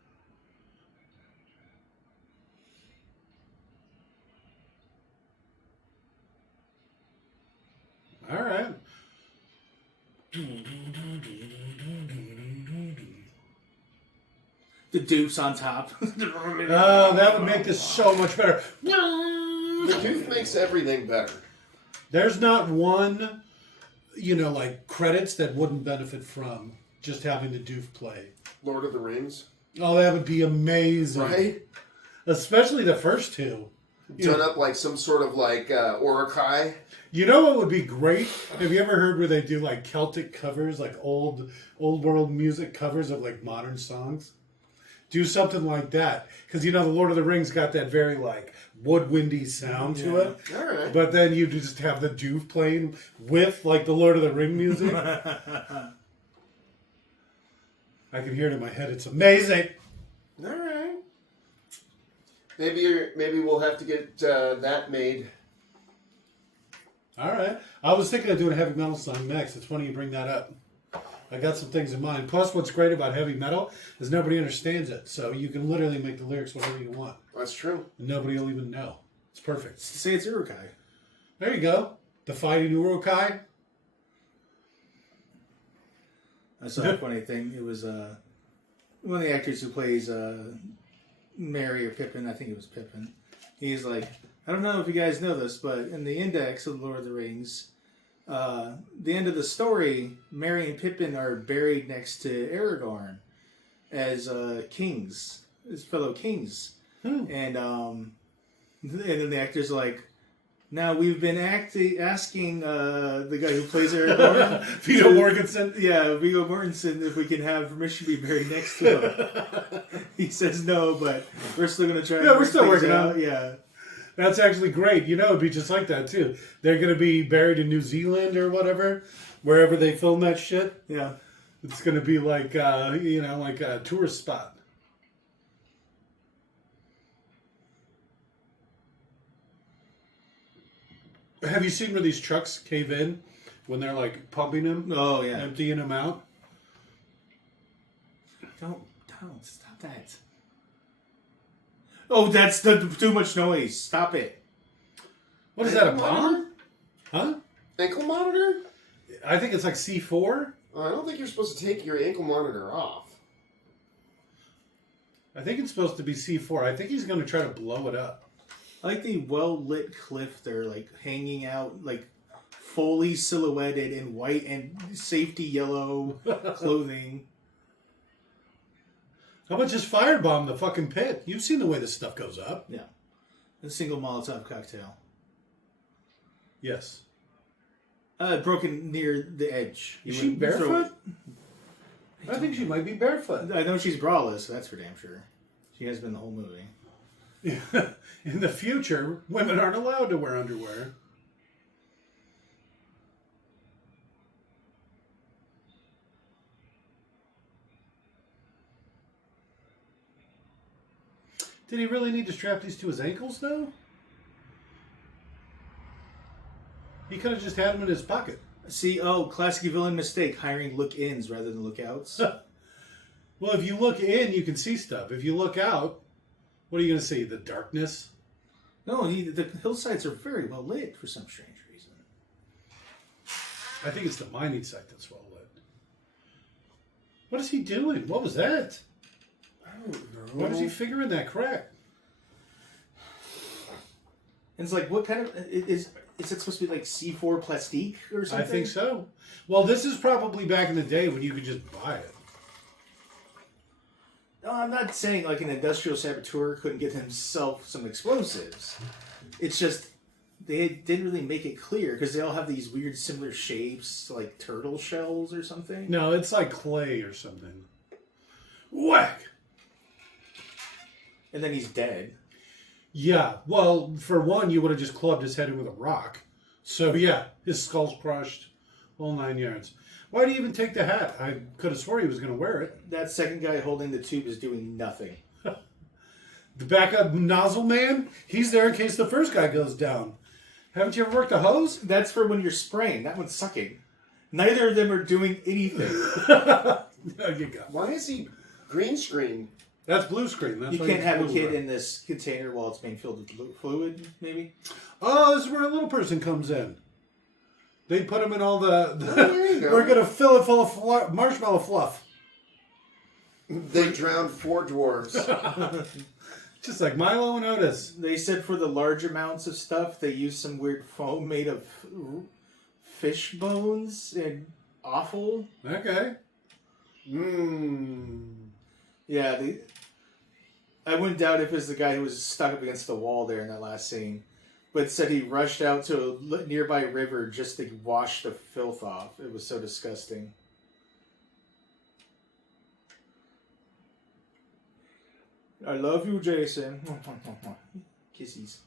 All right. The dupes on top. Oh, that would make this so much better. The tooth makes everything better. There's not one like credits that wouldn't benefit from just having the doof play. Lord of the Rings. Oh, that would be amazing. Right? Especially the first two. Done up like some sort of like Urukai. You know what would be great? Have you ever heard where they do like Celtic covers, like old world music covers of like modern songs? Do something like that. Because the Lord of the Rings got that very like woodwindy sound to it. All right. But then you just have the doof playing with like the Lord of the Ring music. I can hear it in my head. It's amazing. All right. Maybe we'll have to get that made. All right. I was thinking of doing a heavy metal song next. It's funny you bring that up. I got some things in mind. Plus, what's great about heavy metal is nobody understands it. So you can literally make the lyrics whatever you want. That's true. And nobody will even know. It's perfect. Say it's Urukai. There you go. The Fighting Urukai. I saw a funny thing. It was one of the actors who plays Merry or Pippin. I think it was Pippin. He's like, I don't know if you guys know this, but in the index of Lord of the Rings, the end of the story, Merry and Pippin are buried next to Aragorn as kings, as fellow kings. And then the actor's like, now we've been asking the guy who plays Aragorn, Viggo Mortensen. Yeah, Viggo Mortensen, if we can have permission to be buried next to him. He says no, but we're still going to try. Yeah, we're still working out. on it. Yeah. That's actually great. It'd be just like that, too. They're going to be buried in New Zealand or whatever, wherever they film that shit. Yeah. It's going to be like, like a tourist spot. Have you seen where these trucks cave in when they're like pumping them? Oh, yeah. Emptying them out? Don't stop that. Oh, that's too much noise. Stop it. What is that, a bomb? Huh? Ankle monitor? I think it's like C4. I don't think you're supposed to take your ankle monitor off. I think it's supposed to be C4. I think he's going to try to blow it up. I like the well-lit cliff they're like hanging out, like fully silhouetted in white and safety yellow clothing. How about just firebomb the fucking pit? You've seen the way this stuff goes up. Yeah. A single Molotov cocktail. Yes. Broken near the edge. Is she barefoot? I think she might be barefoot. I know she's braless, that's for damn sure. She has been the whole movie. In the future, women aren't allowed to wear underwear. Did he really need to strap these to his ankles, though? He could have just had them in his pocket. See, classic villain mistake, hiring look-ins rather than lookouts. Well, if you look in, you can see stuff. If you look out, what are you going to see? The darkness? No, the hillsides are very well lit for some strange reason. I think it's the mining site that's well lit. What is he doing? What was that? I don't know. What is he figuring that crack? And it's like, what kind of... Is it supposed to be like C4 plastique or something? I think so. Well, this is probably back in the day when you could just buy it. No, I'm not saying like an industrial saboteur couldn't get himself some explosives. It's just they didn't really make it clear because they all have these weird similar shapes, like turtle shells or something. No, it's like clay or something. Whack! And then he's dead. Yeah, well, for one, you would have just clubbed his head in with a rock. So, yeah, his skull's crushed. Whole 9 yards. Why did he even take the hat? I could have swore he was going to wear it. That second guy holding the tube is doing nothing. The backup nozzle man, he's there in case the first guy goes down. Haven't you ever worked a hose? That's for when you're spraying. That one's sucking. Neither of them are doing anything. There you go. Why is he green screen? That's blue screen. That's You why can't it's have a blue, kid right? in this container while it's being filled with fluid, maybe? Oh, this is where a little person comes in. They put him in all the there you go. we're going to fill it full of marshmallow fluff. They drowned 4 dwarves. Just like Milo and Otis. They said for the large amounts of stuff, they used some weird foam made of fish bones and offal. Okay. Yeah, I wouldn't doubt if it was the guy who was stuck up against the wall there in that last scene. But said he rushed out to a nearby river just to wash the filth off. It was so disgusting. I love you, Jason. Kissies.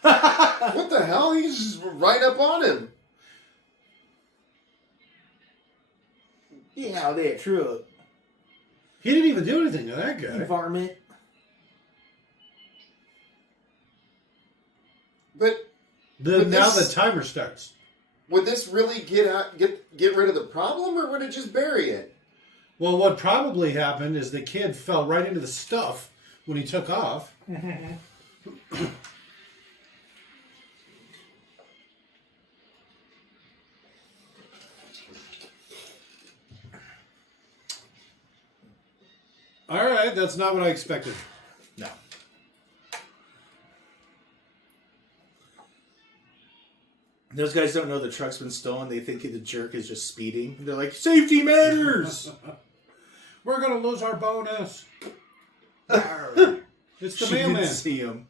What the hell? He's just right up on him. Yeah, that truck. He didn't even do anything to that guy. Varmint. But Now this- the timer starts. would this really get rid of the problem, or would it just bury it? Well, what probably happened is the kid fell right into the stuff when he took off. All right, that's not what I expected. No. Those guys don't know the truck's been stolen. They think the jerk is just speeding. They're like, safety matters! We're going to lose our bonus. It's the She didn't mailman. see him.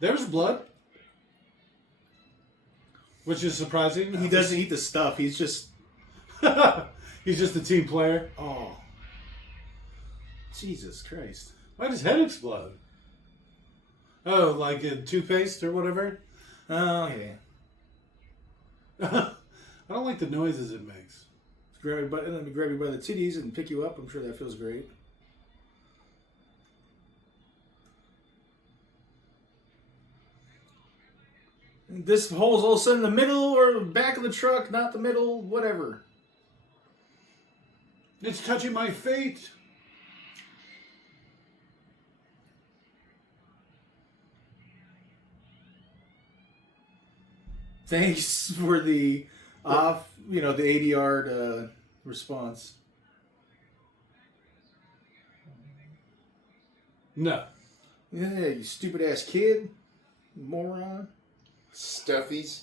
There's blood. Which is surprising. He doesn't eat the stuff. He's just... He's just a team player. Oh. Jesus Christ. Why does head explode? Oh, like a toothpaste or whatever? Oh, yeah. I don't like the noises it makes. Let me grab you by the titties and pick you up. I'm sure that feels great. This hole's all set in the middle or back of the truck, not the middle, whatever. It's touching my fate. Thanks for the the ADR response. No. Yeah, you stupid ass kid. Moron. Stuffies.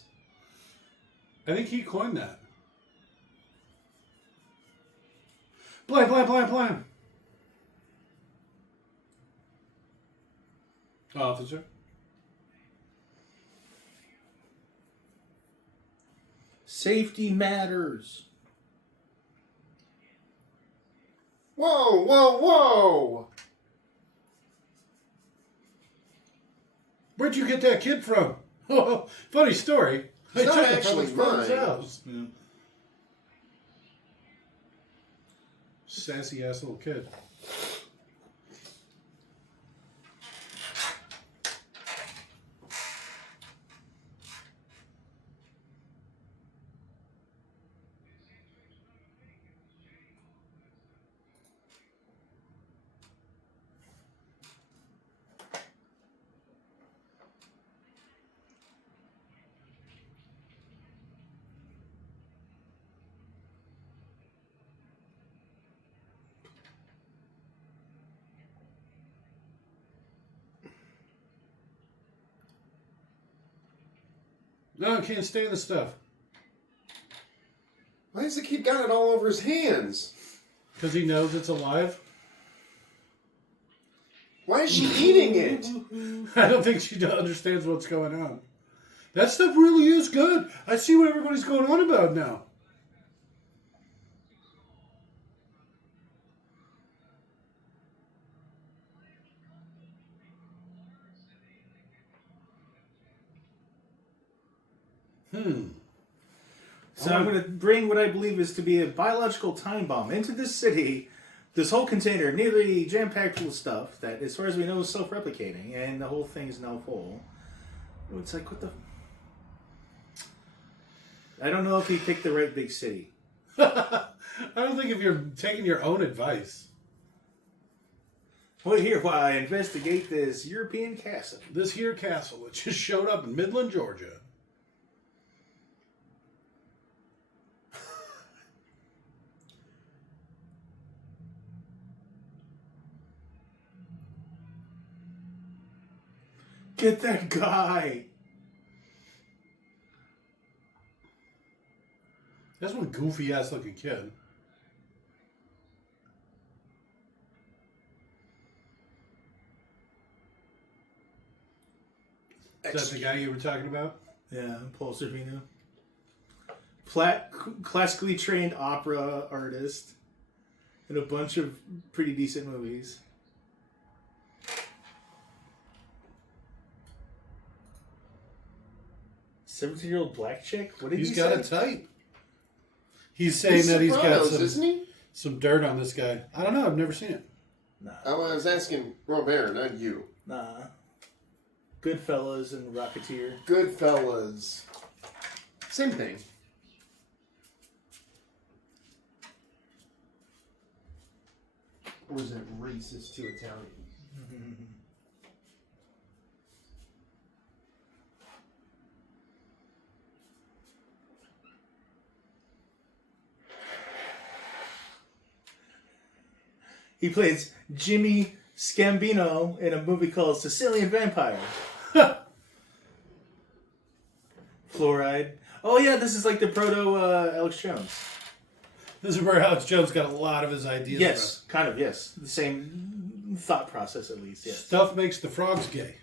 I think he coined that. Blam, blam, blam, blam. Officer. Safety matters. Whoa, whoa, whoa! Where'd you get that kid from? Funny story. It's not took it actually from his brother's mine. house. Yeah. Sassy ass little kid. No, I can't stand the stuff. Why has the kid got it all over his hands? Because he knows it's alive. Why is she eating it? I don't think she understands what's going on. That stuff really is good. I see what everybody's going on about now. So I'm going to bring what I believe is to be a biological time bomb into this city. This whole container, nearly jam-packed full of stuff that, as far as we know, is self-replicating, and the whole thing is now full. It's like, what the... I don't know if he picked the right big city. I don't think if you're taking your own advice. Well, here, while I investigate this European castle. This here castle that just showed up in Midland, Georgia. Get that guy. That's one goofy ass looking kid. Is that the guy you were talking about? Yeah, Paul Sorvino. Classically trained opera artist in a bunch of pretty decent movies. "17-year-old black chick? What did he say? He's got a type. He's saying that he's got Sopranos, isn't he? some dirt on this guy. I don't know. I've never seen it. Nah. I was asking Robert, not you. Nah. Goodfellas and Rocketeer. Goodfellas. Same thing. Or is it racist to Italian? He plays Jimmy Scambino in a movie called Sicilian Vampire. Fluoride. Oh yeah, this is like the proto Alex Jones. This is where Alex Jones got a lot of his ideas Yes, kind of, yes. The same thought process at least, from. yes. Stuff makes the frogs gay.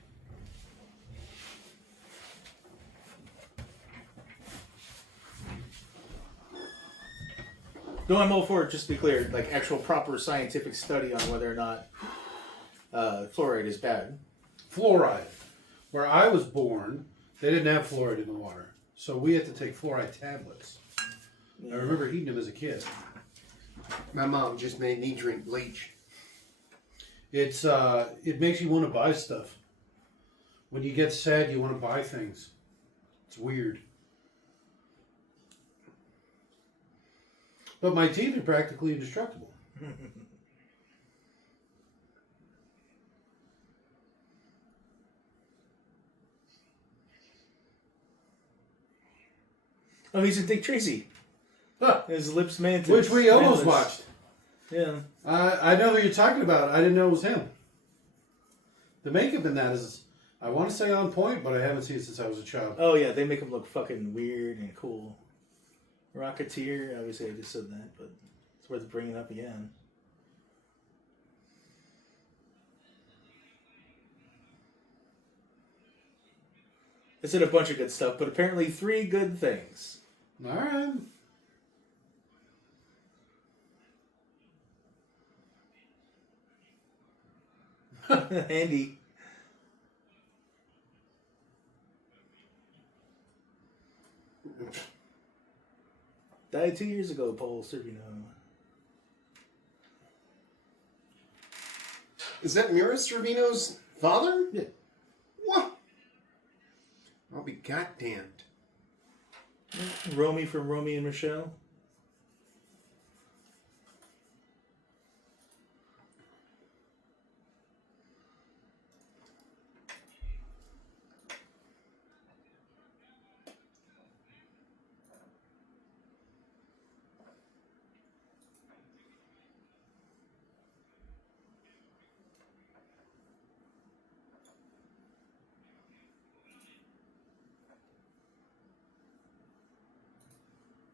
No, I'm all for it, just to be clear, like actual proper scientific study on whether or not fluoride is bad. Fluoride. Where I was born, they didn't have fluoride in the water. So we had to take fluoride tablets. I remember eating them as a kid. My mom just made me drink bleach. It's it makes you want to buy stuff. When you get sad, you want to buy things. It's weird. But my teeth are practically indestructible. Oh, he's in Dick Tracy. Huh. His lips mantis. Which we almost mantless. watched. Yeah. I know who you're talking about. I didn't know it was him. The makeup in that is, I want to say on point, but I haven't seen it since I was a child. Oh yeah, they make him look fucking weird and cool. Rocketeer, obviously I just said that, but it's worth bringing up again. I said a bunch of good stuff, but apparently 3 good things. All right. Handy. Died 2 years ago, Paul Sorvino. Is that Mira Sorvino's father? Yeah. What? I'll be goddamned. Romy from Romy and Michelle.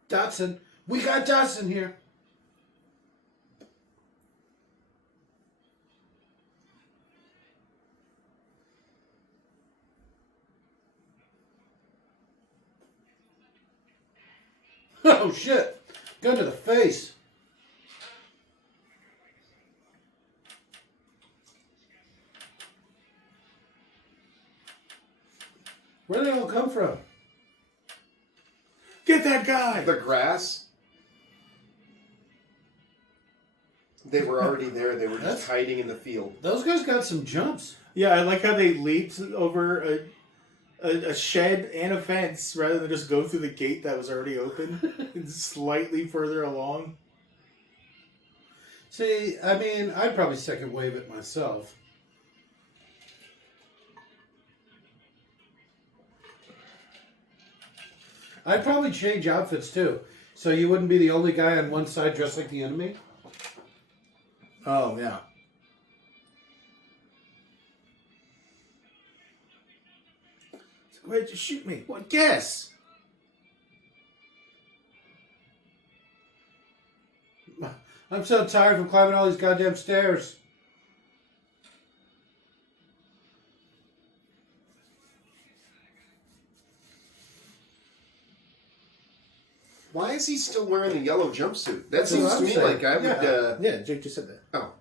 Dotson. We got Dotson here. Oh shit. Gun to the face. Where did they all come from? Get that guy! The grass. They were already there. They were just hiding in the field. Those guys got some jumps. Yeah, I like how they leaped over a shed and a fence rather than just go through the gate that was already open and slightly further along. See, I mean, I'd probably second wave it myself. I'd probably change outfits too, so you wouldn't be the only guy on one side dressed like the enemy. Oh, yeah. Go ahead, just shoot me. What? Guess. I'm so tired from climbing all these goddamn stairs. Why is he still wearing the yellow jumpsuit? That That's seems what to I'm me saying. like I would. Yeah, Jake just said that. Oh.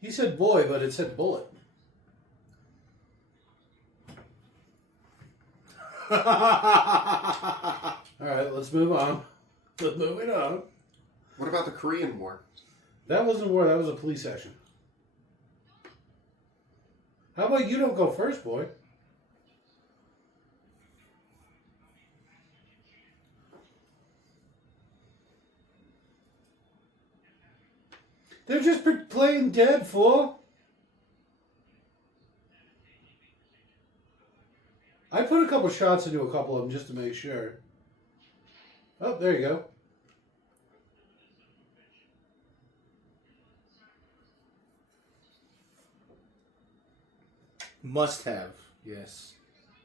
He said boy, but it said bullet. All right, let's move on. Let's move it on. What about the Korean War? That wasn't a war. That was a police action. How about you don't go first, boy? They're just playing dead, fool. I put a couple shots into a couple of them just to make sure. Oh, there you go. Must have. Yes.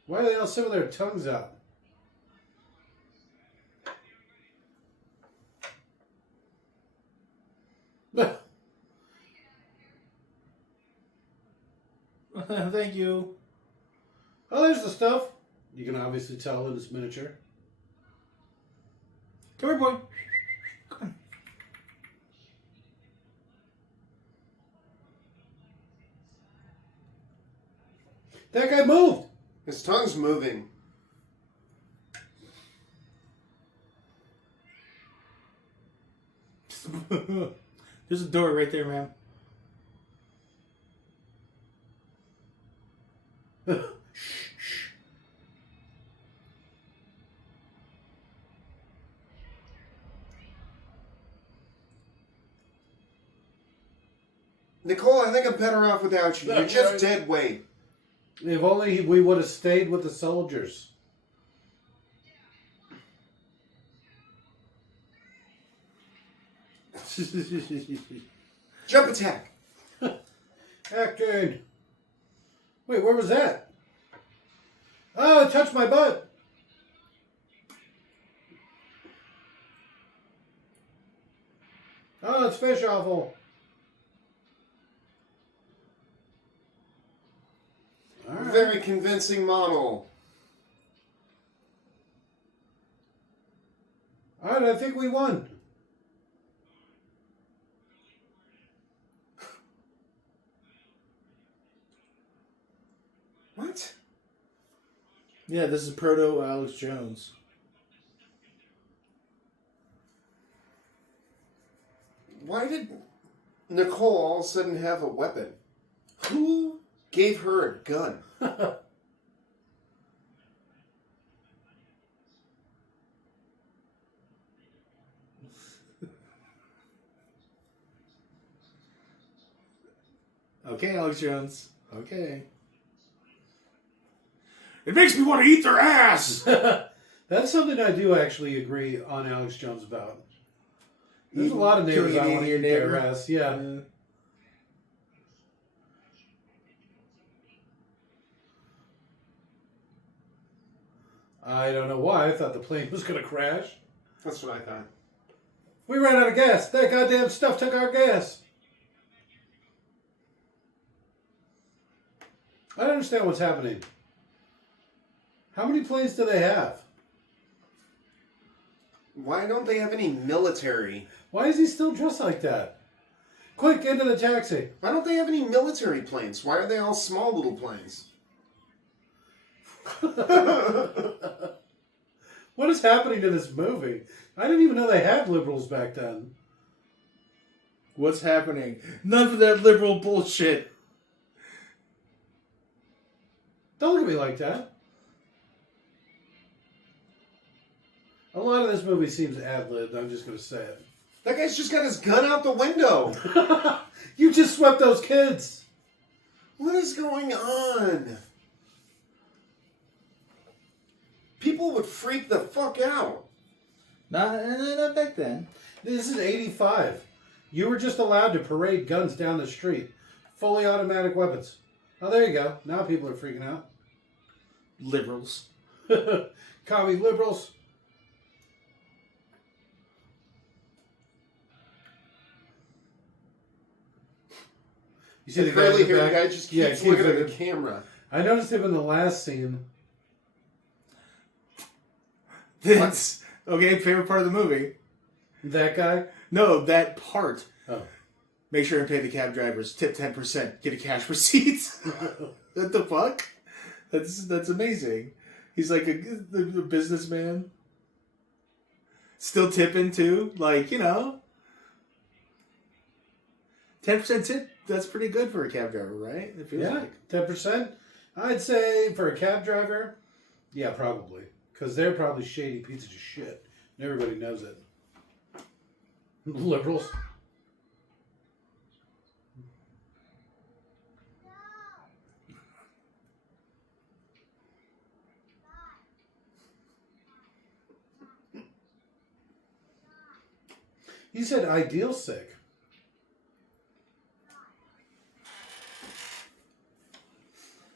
Why are they all sitting with their tongues out? Thank you. Oh, there's the stuff. You can obviously tell in this miniature. Come here, boy. Come That guy moved. His tongue's moving. on. There's a door right there, ma'am. Nicole, I think I'm better off without you. You're That's just right. dead weight. If only we would have stayed with the soldiers. Jump attack. Acting. Wait, where was that? Oh, it touched my butt. Oh, it's fish awful. All right. Very convincing model. All right, I think we won. What? Yeah, this is proto Alex Jones. Why did Nicole all of a sudden have a weapon? Who gave her a gun? Okay, Alex Jones. Okay. It makes me want to eat their ass! That's something I do actually agree on Alex Jones about. There's a lot of neighbors I Killing want to your eat their neighbor. ass. Yeah. I don't know why. I thought the plane was going to crash. That's what I thought. We ran out of gas. That goddamn stuff took our gas. I don't understand what's happening. How many planes do they have? Why don't they have any military? Why is he still dressed like that? Quick, get into the taxi. Why don't they have any military planes? Why are they all small little planes? What is happening to this movie? I didn't even know they had liberals back then. What's happening? None of that liberal bullshit. Don't look at me like that. A lot of this movie seems ad-libbed. I'm just going to say it. That guy's just got his gun out the window. You just swept those kids. What is going on? People would freak the fuck out. Not back then. This is 85. You were just allowed to parade guns down the street. Fully automatic weapons. Oh, there you go. Now people are freaking out. Liberals. Commie liberals. You see The the guy in curly the haired back? guy just Yeah, keeps keeps looking at looking. the camera. I noticed him in the last scene. That's okay. Favorite part of the movie? That guy? No, that part. Oh. Make sure and pay the cab drivers. Tip 10%. Get a cash receipt. What the fuck? That's amazing. He's like a businessman. Still tipping too. Like, 10% tip. That's pretty good for a cab driver, right? It feels like 10%. I'd say for a cab driver, yeah, probably. Because they're probably shady pieces of shit. And everybody knows it. Liberals. You said ideal sick.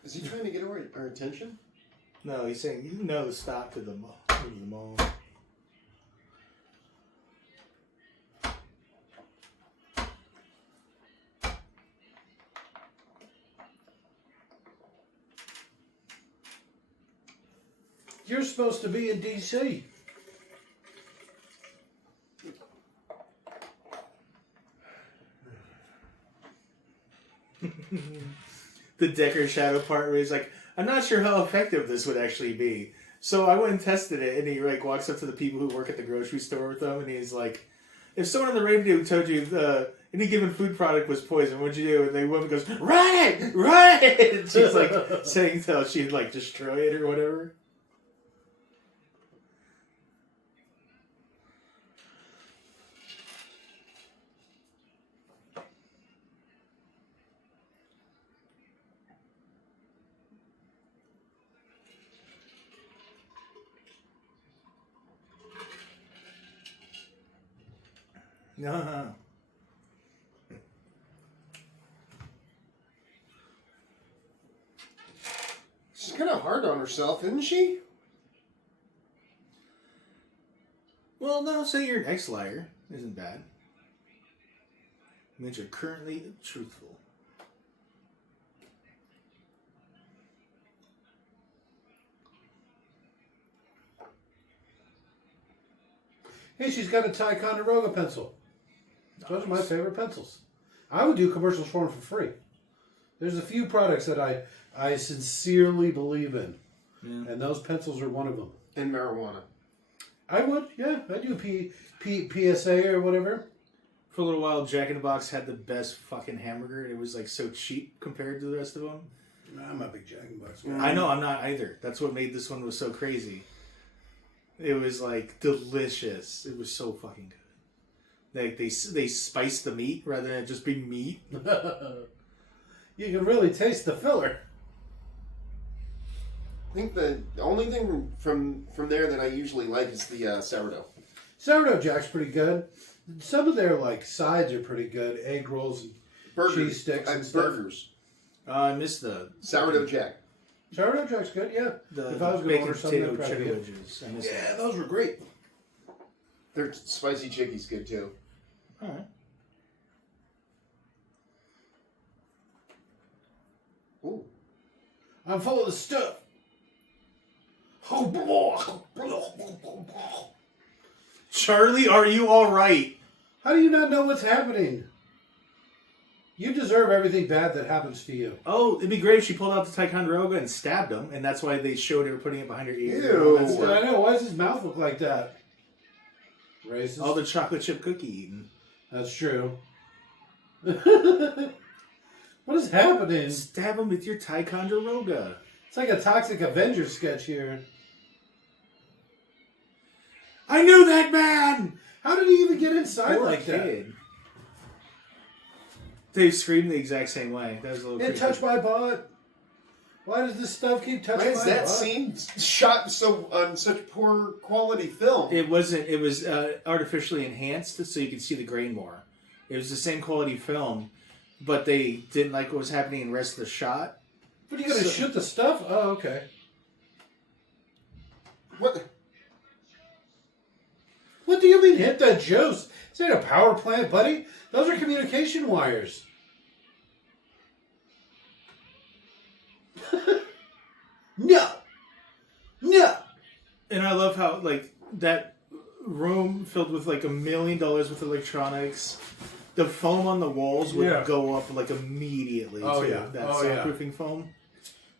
Is he trying to get our attention? No, he's saying stop to the mall. You're supposed to be in D.C. The Decker Shadow part where he's like, I'm not sure how effective this would actually be. So I went and tested it, and he walks up to the people who work at the grocery store with them, and he's like, if someone on the radio told you any given food product was poison, what'd you do? And the woman goes, run it! Run it! And she's like saying till she'd like destroy it or whatever. No. She's kind of hard on herself, isn't she? Well, no, say you're an ex-liar. Isn't bad. It means you're currently truthful. Hey, she's got a Ticonderoga pencil. Those are my favorite pencils. I would do commercials for them for free. There's a few products that I sincerely believe in. Yeah. And those pencils are one of them. And marijuana. I would, yeah. I do PSA or whatever. For a little while, Jack in the Box had the best fucking hamburger. It was like so cheap compared to the rest of them. I'm a big Jack in the Box guy. I know, I'm not either. That's what made this one was so crazy. It was like delicious. It was so fucking good. Like they spiced the meat rather than it just being meat. You can really taste the filler. I think the only thing from there that I usually like is the sourdough. Sourdough Jack's pretty good. Some of their like sides are pretty good. Egg rolls and cheese sticks and stuff. Burgers. I missed the Sourdough Jack. Sourdough Jack's good, yeah. If I was going to order something, potato cheddar get. wedges. Yeah, those were great. Their spicy chicken's good too. All right. Ooh. I'm full of the stuff. Charlie, are you all right? How do you not know what's happening? You deserve everything bad that happens to you. Oh, it'd be great if she pulled out the Ticonderoga and stabbed him, and that's why they showed her putting it behind her ear. Ew. I know. Why does his mouth look like that? Racist. All the chocolate chip cookie eating. That's true. What is happening? Stab him with your Ticonderoga. It's like a Toxic Avenger sketch here. I knew that man! How did he even get inside Poor like kid. They screamed the exact same way. That was a little that? It creepy. touched my butt. Why does this stuff keep touching Why is my that butt? scene shot on such poor quality film? It wasn't. It was artificially enhanced, so you could see the grain more. It was the same quality film, but they didn't like what was happening in the rest of the shot. But you gonna shoot the stuff? Oh, okay. What? What do you mean hit the juice? This ain't a power plant, buddy. Those are communication wires. No. No. And I love how like that room filled with like $1 million with electronics. The foam on the walls would go up like immediately. Oh, too. yeah. That Oh, yeah. soundproofing foam.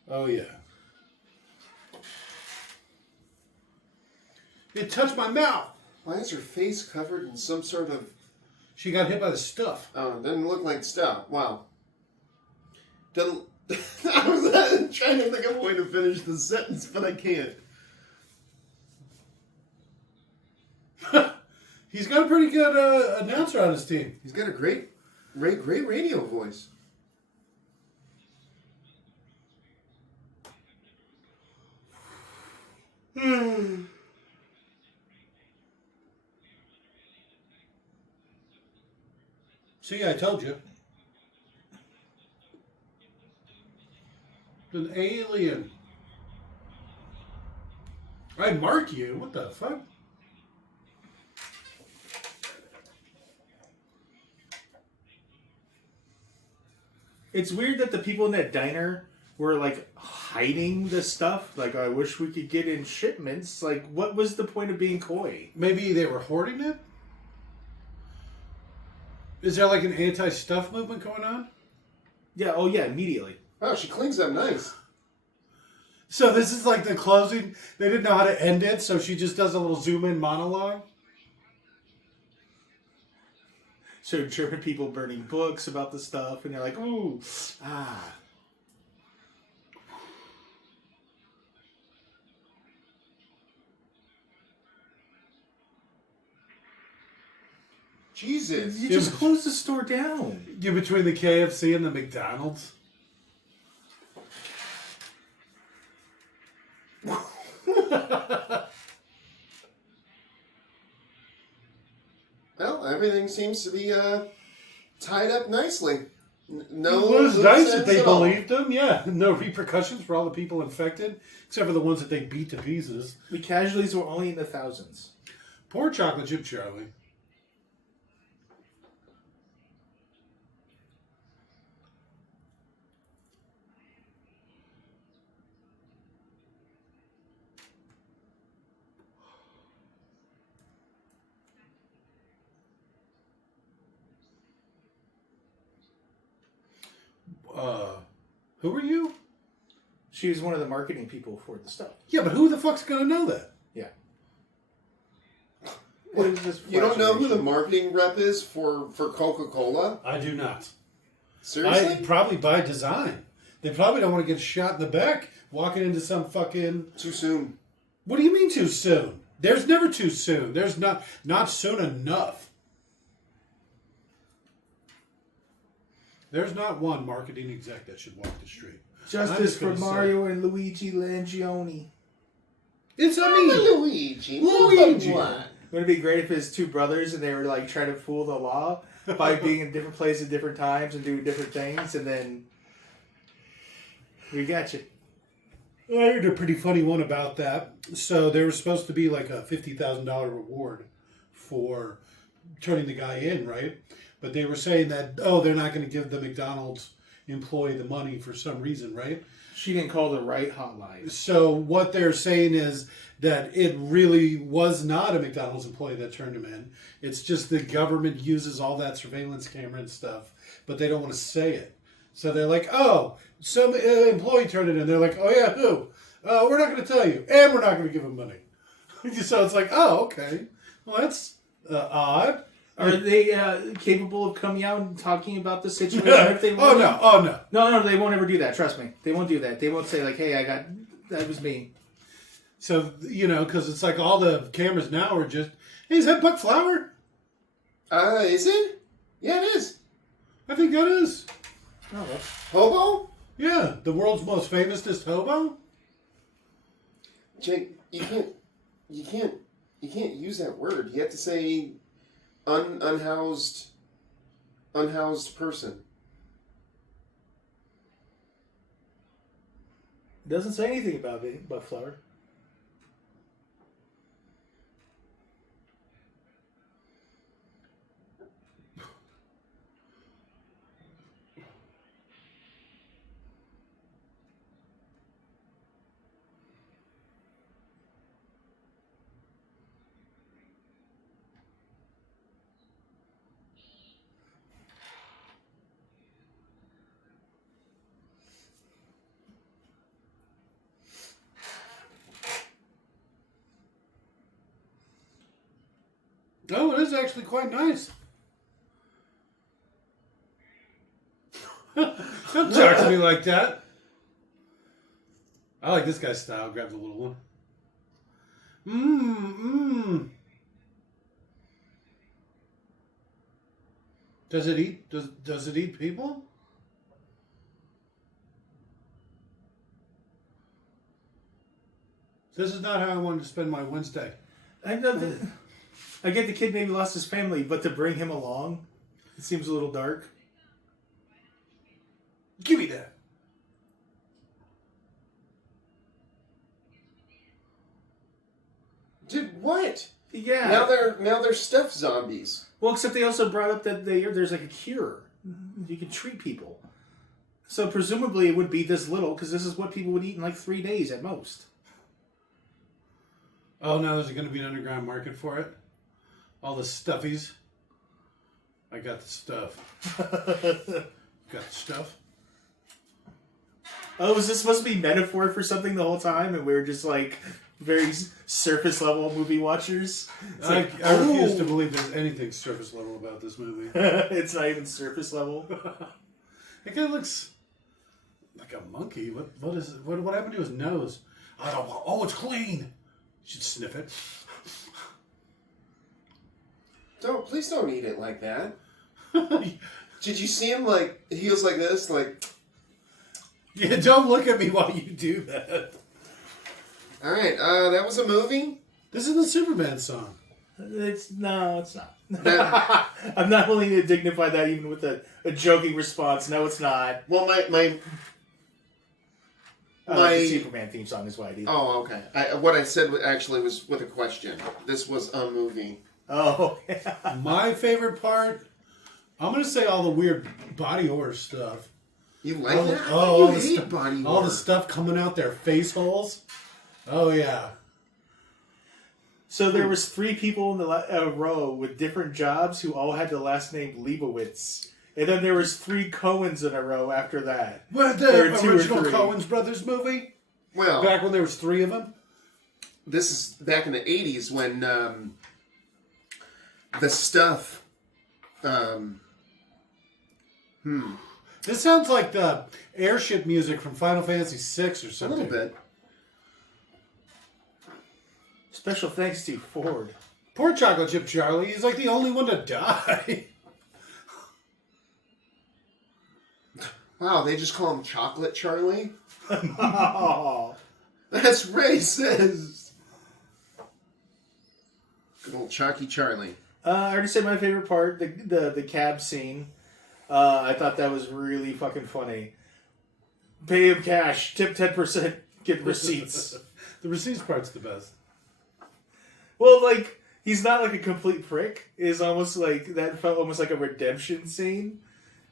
Oh, yeah. It touched my mouth. Why is her face covered in some sort of... She got hit by the stuff. Oh, it doesn't look like stuff. Wow. Doesn't... I was trying to think of a way to finish the sentence, but I can't. He's got a pretty good announcer on his team. He's got a great radio voice. See, I told you. An alien. I mark you. What the fuck? It's weird that the people in that diner were like hiding the stuff. Like, I wish we could get in shipments. Like, what was the point of being coy? Maybe they were hoarding it? Is there like an anti-stuff movement going on? Yeah, oh yeah, immediately. Wow, she cleans up nice. So this is like the closing. They didn't know how to end it, so she just does a little zoom-in monologue. So German people burning books about the stuff, and they're like, ooh, ah. Jesus. You just closed the store down. You're between the KFC and the McDonald's. Well, everything seems to be tied up nicely. No, Well, it was loose nice that ends they at all. believed him. Yeah, no repercussions for all the people infected, except for the ones that they beat to pieces. The casualties were only in the thousands. Poor chocolate chip Charlie. Who are you? She was one of the marketing people for the stuff. Yeah, but who the fuck's gonna know that? Yeah. It was just You don't know who the flash marketing rep is for Coca-Cola? I do not. Seriously? Probably by design. They probably don't want to get shot in the back walking into some fucking... Too soon. What do you mean too soon? There's never too soon. There's not soon enough. There's not one marketing exec that should walk the street. Justice I'm just for gonna say- Mario and Luigi Langioni. It's a I'm me. Luigi. Luigi. What? Wouldn't it be great if it's two brothers and they were like trying to fool the law by being in different places at different times and doing different things, and then we got you. I heard a pretty funny one about that. So there was supposed to be like a $50,000 reward for turning the guy in, right? But they were saying that, they're not going to give the McDonald's employee the money for some reason, right? She didn't call the right hotline. So what they're saying is that it really was not a McDonald's employee that turned him in. It's just the government uses all that surveillance camera and stuff, but they don't want to say it. So they're like, some employee turned it in. They're like, oh yeah, who? We're not going to tell you, and we're not going to give him money. So it's like, okay. Well, that's odd. Are they capable of coming out and talking about the situation if they want? Oh no. No, they won't ever do that. Trust me. They won't do that. They won't say like, hey, that was me. So, because it's like all the cameras now are just, hey, is that Buck Flower? Is it? Yeah, it is. I think that is. Oh, well. Hobo? Yeah, the world's most famousest hobo? Jake, you can't use that word. You have to say unhoused person. It doesn't say anything about flower. Oh, it is actually quite nice. Don't talk to me like that. I like this guy's style. Grab the little one. Does it eat? Does it eat people? This is not how I wanted to spend my Wednesday. I know that. I get the kid maybe lost his family, but to bring him along, it seems a little dark. Give me that. Dude, what? Yeah. Now they're stuffed zombies. Well, except they also brought up that there's like a cure. You can treat people. So presumably it would be this little, because this is what people would eat in like 3 days at most. Oh, now there's going to be an underground market for it? All the stuffies. I got the stuff. Got the stuff? Oh, was this supposed to be metaphor for something the whole time, and we were just like very surface level movie watchers? It's I refuse to oh. believe there's anything surface level about this movie. It's not even surface level. It kind of looks like a monkey. What is it? What happened to his nose? Oh, it's clean. You should sniff it. Please don't eat it like that. Did you see him like he was like this, like? Yeah, don't look at me while you do that. All right, that was a movie. This is the Superman song. It's not. I'm not willing to dignify that even with a joking response. No, it's not. Well, my the Superman theme song is why I do. Oh, okay. What I said actually was with a question. This was a movie. Oh, My favorite part, I'm going to say all the weird body horror stuff. You like that? All You the hate body all horror. the stuff coming out their face holes. Oh, yeah. So there was 3 people in a row with different jobs who all had the last name Leibowitz. And then there was 3 Coens in a row after that. What, There the were 2 or original 3. Coens Brothers movie? Well, Back when there was 3 of them? this is back in the 80s when the stuff. This sounds like the airship music from Final Fantasy VI or A something. little bit. Special thanks to Ford. Poor Chocolate Chip Charlie. He's like the only one to die. Wow, they just call him Chocolate Charlie? Oh. That's racist! Good old Chalky Charlie. I already said my favorite part, the cab scene. I thought that was really fucking funny. Pay him cash, tip 10%, get receipts. The receipts part's the best. Well, like, he's not like a complete prick. It's almost like, that felt almost like a redemption scene.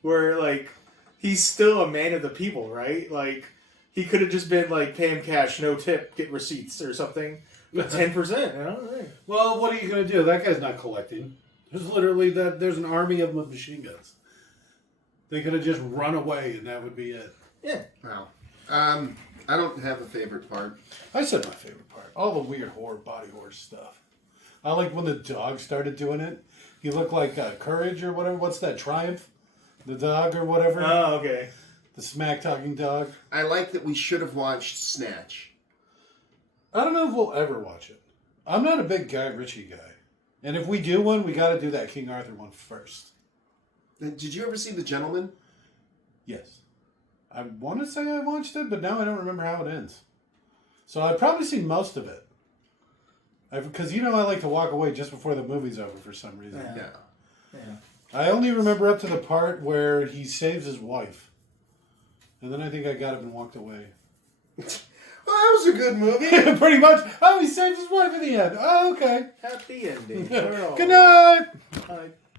Where, like, he's still a man of the people, right? Like, he could have just been like, pay him cash, no tip, get receipts or something. But 10%, you know? Right. Well, what are you going to do? That guy's not collecting. There's literally there's an army of them with machine guns. They could have just run away and that would be it. Yeah. Wow. I don't have a favorite part. I said my favorite part. All the weird body horror stuff. I like when the dog started doing it. He looked like Courage or whatever. What's that? Triumph? The dog or whatever? Oh, okay. The smack-talking dog. I like that we should have watched Snatch. I don't know if we'll ever watch it. I'm not a big Guy Ritchie guy. And if we do one, we got to do that King Arthur one first. Did you ever see The Gentleman? Yes. I want to say I watched it, but now I don't remember how it ends. So I've probably seen most of it. Because I like to walk away just before the movie's over for some reason. Yeah. I only remember up to the part where he saves his wife. And then I think I got up and walked away. Well, that was a good movie. Pretty much. Oh, he saves his wife at the end. Oh, okay. Happy ending. Good night. Bye.